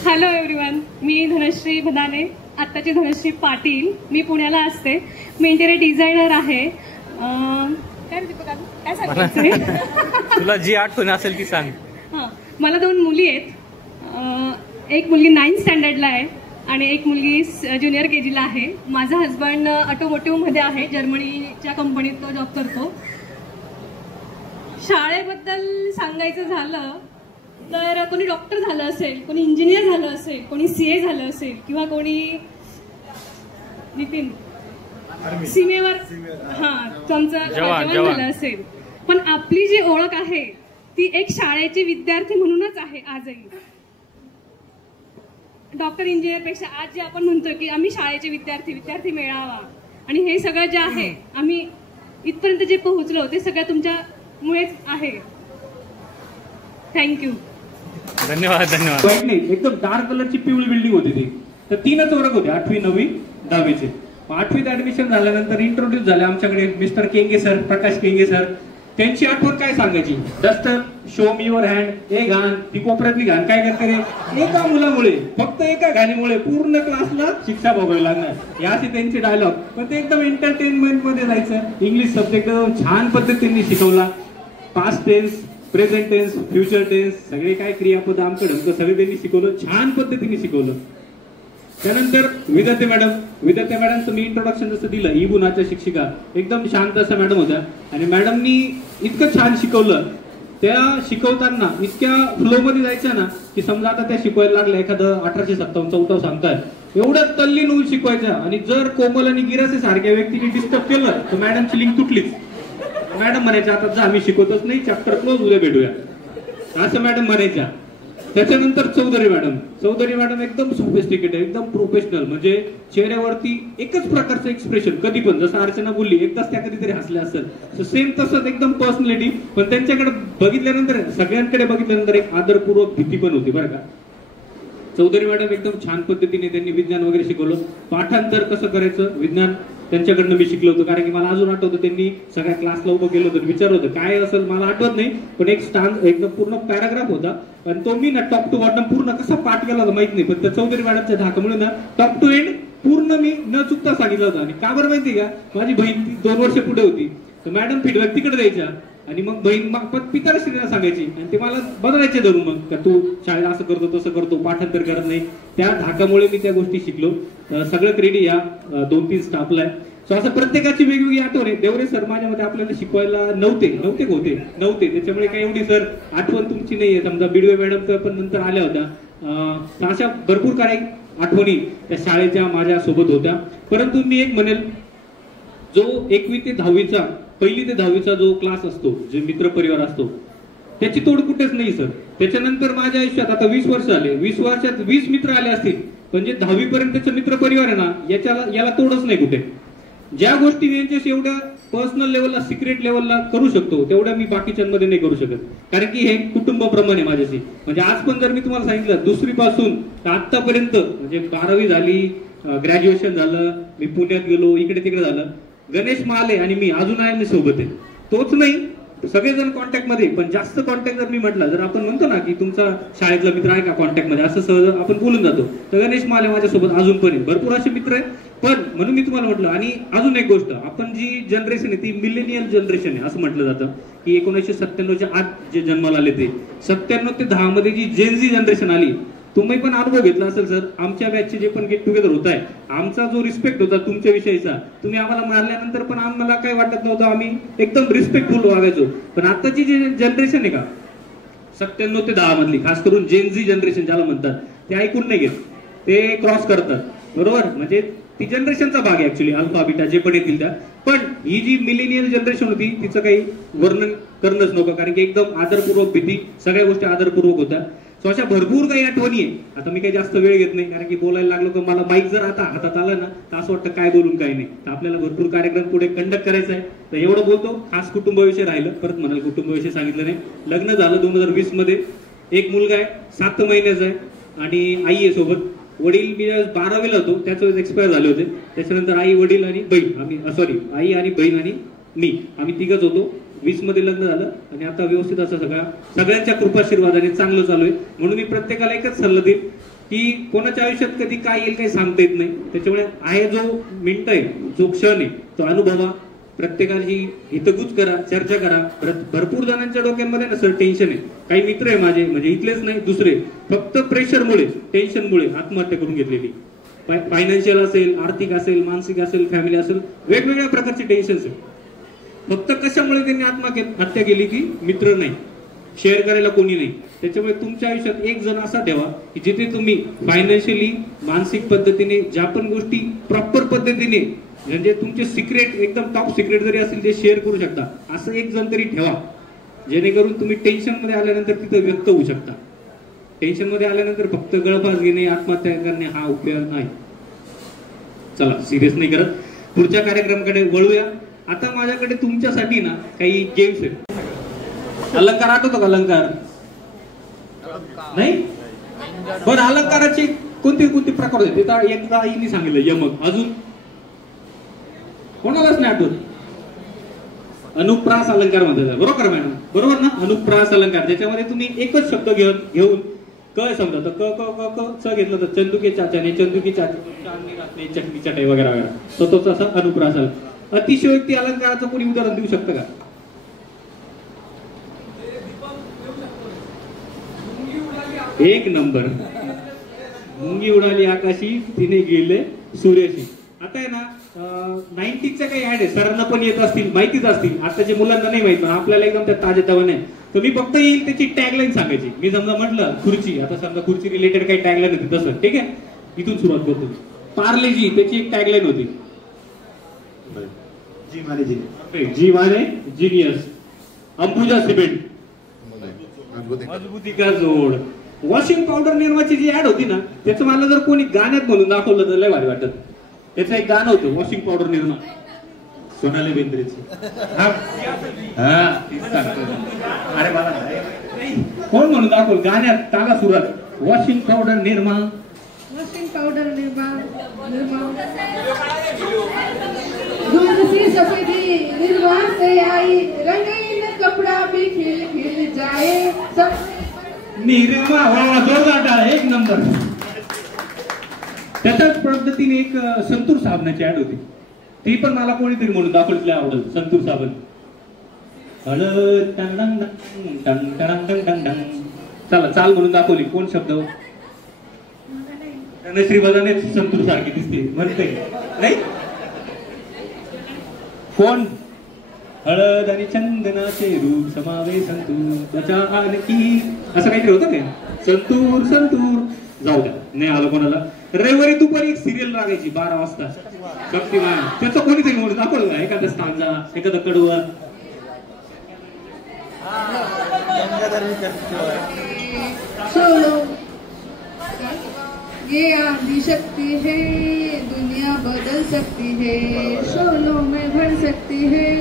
हॅलो एव्हरीवन, मी धनश्री भदाने, आत्ताची धनश्री पाटील. मी पुण्याला असते, मी इंटेरियर डिझायनर आहे. काय सांगायचं? तुला जी आठवण असेल ती सांग. हां, मला 2 मुली आहेत. एक मुलगी 9th स्टँडर्डला आहे आणि एक मुलगी ज्युनियर KGला आहे. माझा हजबंड ऑटोमोटिव्हमध्ये आहे, जर्मनीच्या कंपनीत तो जॉब करतो. शाळेबद्दल सांगायचं झालं तर कोणी डॉक्टर झालं असेल, कोणी इंजिनियर झालं असेल, कोणी CA झालं असेल किंवा कोणी नितीन सीमेवर तुमचं जवान झालं असेल. पण आपली जी ओळख आहे ती एक शाळेचे विद्यार्थी म्हणूनच आहे आजही. डॉक्टर इंजिनियर पेक्षा आज जे आपण म्हणतो की आम्ही शाळेचे विद्यार्थी मेळावा आणि हे सगळं जे आहे, आम्ही इथपर्यंत जे पोहोचलो ते सगळं तुमच्यामुळेच आहे. थँक्यू. धन्यवाद. धन्यवाद. वाईट नाही, एकदम डार्क कलरची पिवळी बिल्डिंग होती ती. तर 3च वर्ग होते, 8वी 9वी 10वीचे. 8वीत ऍडमिशन झाल्यानंतर इंट्रोड्यूस झाले आमच्याकडे मिस्टर केंगे सर, प्रकाश केंगे सर. त्यांची आठवण काय सांगायची? Duster, show me your hand, हे घाण, ती कोपऱ्यातली घाण काय करते रे? एका मुलामुळे, फक्त एका घाणीमुळे पूर्ण क्लासला शिक्षा भोगावी लागणार, हे असे त्यांचे डायलॉग. पण ते एकदम एंटरटेनमेंट मध्ये जायचं. इंग्लिश सब्जेक्ट छान पद्धतीने शिकवला. Past tense, present tense, future tense, सगळे काय क्रियापद आमकडं सगळे त्यांनी शिकवलं, छान पद्धतीने शिकवलं. त्यानंतर विद्यार्थी मॅडमचं मी इंट्रोडक्शन जसं दिलं, ई गुणाच्या शिक्षिका, एकदम शांत अशा मॅडम होत्या. आणि मॅडमनी इतकं छान शिकवलं, त्या शिकवताना इतक्या फ्लो मध्ये जायच्या ना की समजा आता त्या शिकवायला लागल्या एखादं 1857चा उठाव सांगताय, एवढं तल्लीन होऊन शिकवायच्या. आणि जर कोमल आणि गिरासे सारख्या व्यक्तीने डिस्टर्ब केलं तर मॅडमची लिंक तुटलीच. मॅडम म्हणायच्या आता जा, आम्ही शिकवतच नाही, चॅप्टर क्लोज, उद्या भेटूया, असं मॅडम म्हणायच्या. त्याच्यानंतर चौधरी मॅडम एकदम सोफिस्टिकेटेड, एकदम प्रोफेशनल, म्हणजे चेहऱ्यावरती एकच प्रकारचं एक्सप्रेशन कधी पण, जसं अर्चना बोलली एकदाच त्या कधीतरी हसल्या असेल, सेम तसंच एकदम पर्सनॅलिटी. पण त्यांच्याकडे बघितल्यानंतर, सगळ्यांकडे बघितल्यानंतर एक आदरपूर्वक भीती पण होती बरं का. चौधरी मॅडम एकदम छान पद्धतीने त्यांनी विज्ञान वगैरे शिकवलं. पाठांतर कसं करायचं विज्ञान त्यांच्याकडनं मी शिकलो होतो, कारण की मला अजून आठवतं त्यांनी सगळ्या क्लासला उभं केलं होतं, विचारलं होतं काय असेल मला आठवत नाही, पण एक स्टान्स एकदम पूर्ण पॅराग्राफ होता आणि तो मी ना टॉप टू बॉटम पूर्ण कसा पाठ केला होता माहित नाही, पण त्या चौधरी मॅडमच्या धाकामुळे ना टॉप टू एंड पूर्ण मी न चुकता सांगितलं होतं. आणि का बरं माहिती का, माझी बहीण 2 वर्ष पुढे होती, तर मॅडम फीडबॅक तिकडे द्यायच्या आणि मग बहीण पिताश्रीला सांगायची आणि ते मला बदलायचे धरून, मग का तू शाळेत असं करतो तसं करतो, पाठांतर करत नाही. त्या धाकामुळे मी त्या गोष्टी शिकलो. सगळं क्रेडिट या 2-3 स्टाफला आहे. सो असं प्रत्येकाची वेगवेगळी आठवण आहे. देवरे सर माझ्यामध्ये आपल्याला शिकवायला नव्हते, त्याच्यामुळे काही एवढी सर आठवण तुमची नाहीये. समजा बिडवे मॅडम तर पण नंतर आल्या होत्या. अशा भरपूर काही आठवणी त्या शाळेच्या माझ्या सोबत होत्या. परंतु मी एक म्हणेल, जो 1वी ते 10वीचा 1ली ते 10वीचा जो क्लास असतो, जे मित्र परिवार असतो, त्याची तोड कुठेच नाही सर. त्याच्यानंतर माझ्या आयुष्यात आता 20 वर्ष आले, 20 वर्षात 20 मित्र आले असतील, पण जे 10वी पर्यंतचं मित्र परिवार आहे ना, याला तोडच नाही कुठे. ज्या गोष्टी मी यांच्याशी एवढ्या पर्सनल लेवलला, सिक्रेट लेवलला करू शकतो, तेवढ्या मी बाकीच्यांमध्ये नाही करू शकत, कारण की हे कुटुंबाप्रमाणे माझ्याशी. म्हणजे आज पण जर मी तुम्हाला सांगितलं 2री पासून आतापर्यंत, म्हणजे 12वी झाली, ग्रॅज्युएशन झालं, मी पुण्यात गेलो, इकडे तिकडे झालं, गणेश माले आणि मी अजून आहे मी सोबत आहे. तोच नाही, सगळेजण कॉन्टॅक्ट मध्ये, पण जास्त कॉन्टॅक्ट जर मी म्हटलं, जर आपण म्हणतो ना की तुमचा शाळेतला मित्र आहे का कॉन्टॅक्ट मध्ये, असं सहज आपण बोलून जातो, तर गणेश माले माझ्यासोबत अजून पण आहे. भरपूर असे मित्र आहेत. पण म्हणून मी तुम्हाला म्हटलं. आणि अजून एक गोष्ट, आपण जी जनरेशन आहे ती मिलेनियल जनरेशन आहे असं म्हटलं जातं, की 1997च्या आत जे जन्माला आले ते 97 ते 10 मध्ये जी जेनझी जनरेशन आली, तुम्ही पण अनुभव घेतला असेल सर. आमच्या बॅचचे जे पण गेट टुगेदर होत आहे, आमचा जो रिस्पेक्ट होता तुमच्या विषयीचा, तुम्ही आम्हाला मारल्यानंतर पण आम्हाला काही वाटत नव्हतं, आम्ही एकदम रिस्पेक्टफुल वागायचो. पण आताची जी जनरेशन आहे का 97 ते 10 मधली, खास करून जेनझी जनरेशन ज्याला म्हणतात, ते ऐकून नाही घेत, ते क्रॉस करतात. बरोबर, म्हणजे ती जनरेशनचा भाग आहे ऍक्च्युली, अल्फा बीटा जे पण येतील त्या. पण ही जी मिलेनियल जनरेशन होती तिचं काही वर्णन करणंच नको, कारण की एकदम आदरपूर्वक भीती, सगळ्या गोष्टी आदरपूर्वक होत्या. सो अशा भरपूर काही आठवणी आहे. आता मी काही जास्त वेळ घेत नाही, कारण की बोलायला लागलो तर मला माईक जर आता हातात आला ना, तर असं वाटतं काय बोलून काय नाही. तर आपल्याला भरपूर कार्यक्रम पुढे कंडक्ट करायचा आहे, तर एवढं बोलतो. खास कुटुंबाविषयी राहिलं, परत म्हणाल कुटुंबाविषयी सांगितलं नाही. लग्न झालं 2020 मध्ये, एक मुलगा आहे 7 महिन्याचा आहे आणि आई आहे सोबत. वडील मी 12वीला होतो त्याच वेळेस एक्सपायर झाले होते. त्याच्यानंतर आई, वडील आणि बहीण, आई आणि बहीण आणि मी, आम्ही तिघच होतो. 20 मध्ये लग्न झालं आणि आता व्यवस्थित असं सगळ्यांच्या कृपाशीर्वादाने चांगलं चालू आहे. म्हणून मी प्रत्येकाला एकच सल्ला देईन की कोणाच्या आयुष्यात कधी काय येईल काही सांगता येत नाही. त्याच्यामुळे आहे जो मिनिट आहे, जो क्षण आहे, तो अनुभवा, प्रत्येकाची हितगुज करा, चर्चा करा. भरपूर जणांच्या डोक्यांमध्ये ना सर टेन्शन आहे. काही मित्र आहे माझे, म्हणजे इथलेच नाही दुसरे, फक्त प्रेशरमुळे, टेन्शनमुळे आत्महत्या करून घेतलेली. फायनान्शियल असेल, आर्थिक असेल, मानसिक असेल, फॅमिली असेल, वेगवेगळ्या प्रकारचे टेन्शन्स आहे. फक्त कशामुळे त्यांनी आत्महत्या केली की मित्र नाही, शेअर करायला कोणी नाही. त्याच्यामुळे तुमच्या आयुष्यात एक जण असा ठेवा की जिथे तुम्ही फायनान्शियली, मानसिक पद्धतीने, ज्या पण गोष्टी प्रॉपर पद्धतीने, म्हणजे तुमचे सिक्रेट एकदम टॉप सिक्रेट जरी असेल ते शेअर करू शकता, असं एक जण तरी ठेवा, जेणेकरून तुम्ही टेन्शन मध्ये आल्यानंतर तिथं व्यक्त होऊ शकता. टेन्शन मध्ये आल्यानंतर फक्त गळफास घेणे, आत्महत्या करणे हा उपयोग नाही. चला सिरियस नाही करत, पुढच्या कार्यक्रमाकडे वळूया. आता माझ्याकडे तुमच्यासाठी ना काही गेम्स आहेत. अलंकार आठवतो का? अलंकार नाही? बरं, अलंकाराचे कोणते कोणते प्रकार होते ते तर एकदा आईने सांगितलं, यमक. अजून कोणालाच नाही आठवत? अनुप्रास अलंकार म्हणतात, बरोबर मॅडम? बरोबर ना? अनुप्रास अलंकार, ज्याच्यामध्ये तुम्ही एकच शब्द घेऊन क समजा, तर क क क च घेतलं तर चंदुके चाचाने, चंदुकी चाची, चटणी चटाई वगैरे वगैरे, तो तोच असा अनुप्रास अलंकार. अतिशयोक्ती अलंकाराचं कोणी उदाहरण देऊ शकतं का? एक नंबर. मुंगी उडाली आकाशी, तिने गेले सूर्याशी. आता आहे ना 90च्या काही ऍड आहे, सरांना पण येत असतील, माहितीच असतील, आताच्या मुलांना नाही माहित, पण आपल्याला एकदम त्या ताज्या तवाने. तर मी फक्त येईल त्याची टॅगलाईन सांगायची. मी समजा म्हटलं खुर्ची, आता समजा खुर्ची रिलेटेड काही टॅगलाईन होती तसं, ठीक आहे, इथून सुरुवात करतो. पार्लेजी, त्याची एक टॅगलाईन होती, जी माने जिनियस. अंबुजा सिमेंट, मजबूती का जोड. वॉशिंग पावडर निर्माची जी ऍड होती ना, त्याचं मला जर कोणी गाण्यात म्हणून दाखवलं तर लय भारी वाटत. त्याचं एक गाणं होतं वॉशिंग पावडर निर्मा, सोनाली बेंद्रेची. अरे मला कोण म्हणून दाखवलं गाण्यात, त्याला सुरात washing powder Nirma, washing powder Nirma दूध सी सफेदी निर्मा से आई, रंगीन कपड़ा भी खिल खिल जाए निर्मा. वा जोरदार टाळ्या, एक नंबर. त्याच्याच पद्धतीने एक संतूर साबणाची ऍड होती, ती पण मला कोणीतरी म्हणून दाखवली आवडल. संतूर साबण हळद टंग टंग टंग टंग टंग टंग टंग. चला चाल म्हणून दाखवली. कोण शब्द? धनश्री बदाने संतूर सारखी दिसते म्हणते नाही. कोण? हळद आणि चंदनाचे रूप समावे संतूर त्वचा आणखी, असं काहीतरी होतं काय? संतूर संतूर. जाऊ द्या, नाही आलं कोणाला. रविवारी दुपारी एक सिरियल लागायची 12 वाजता, शक्तिमान. त्याचं कोणीतरी म्हणून दाखवलं का एखादा स्थानचा, एखादा कडवं. ये आदि शक्ति है, दुनिया बदल सकती है, शोलों में भर सकती है,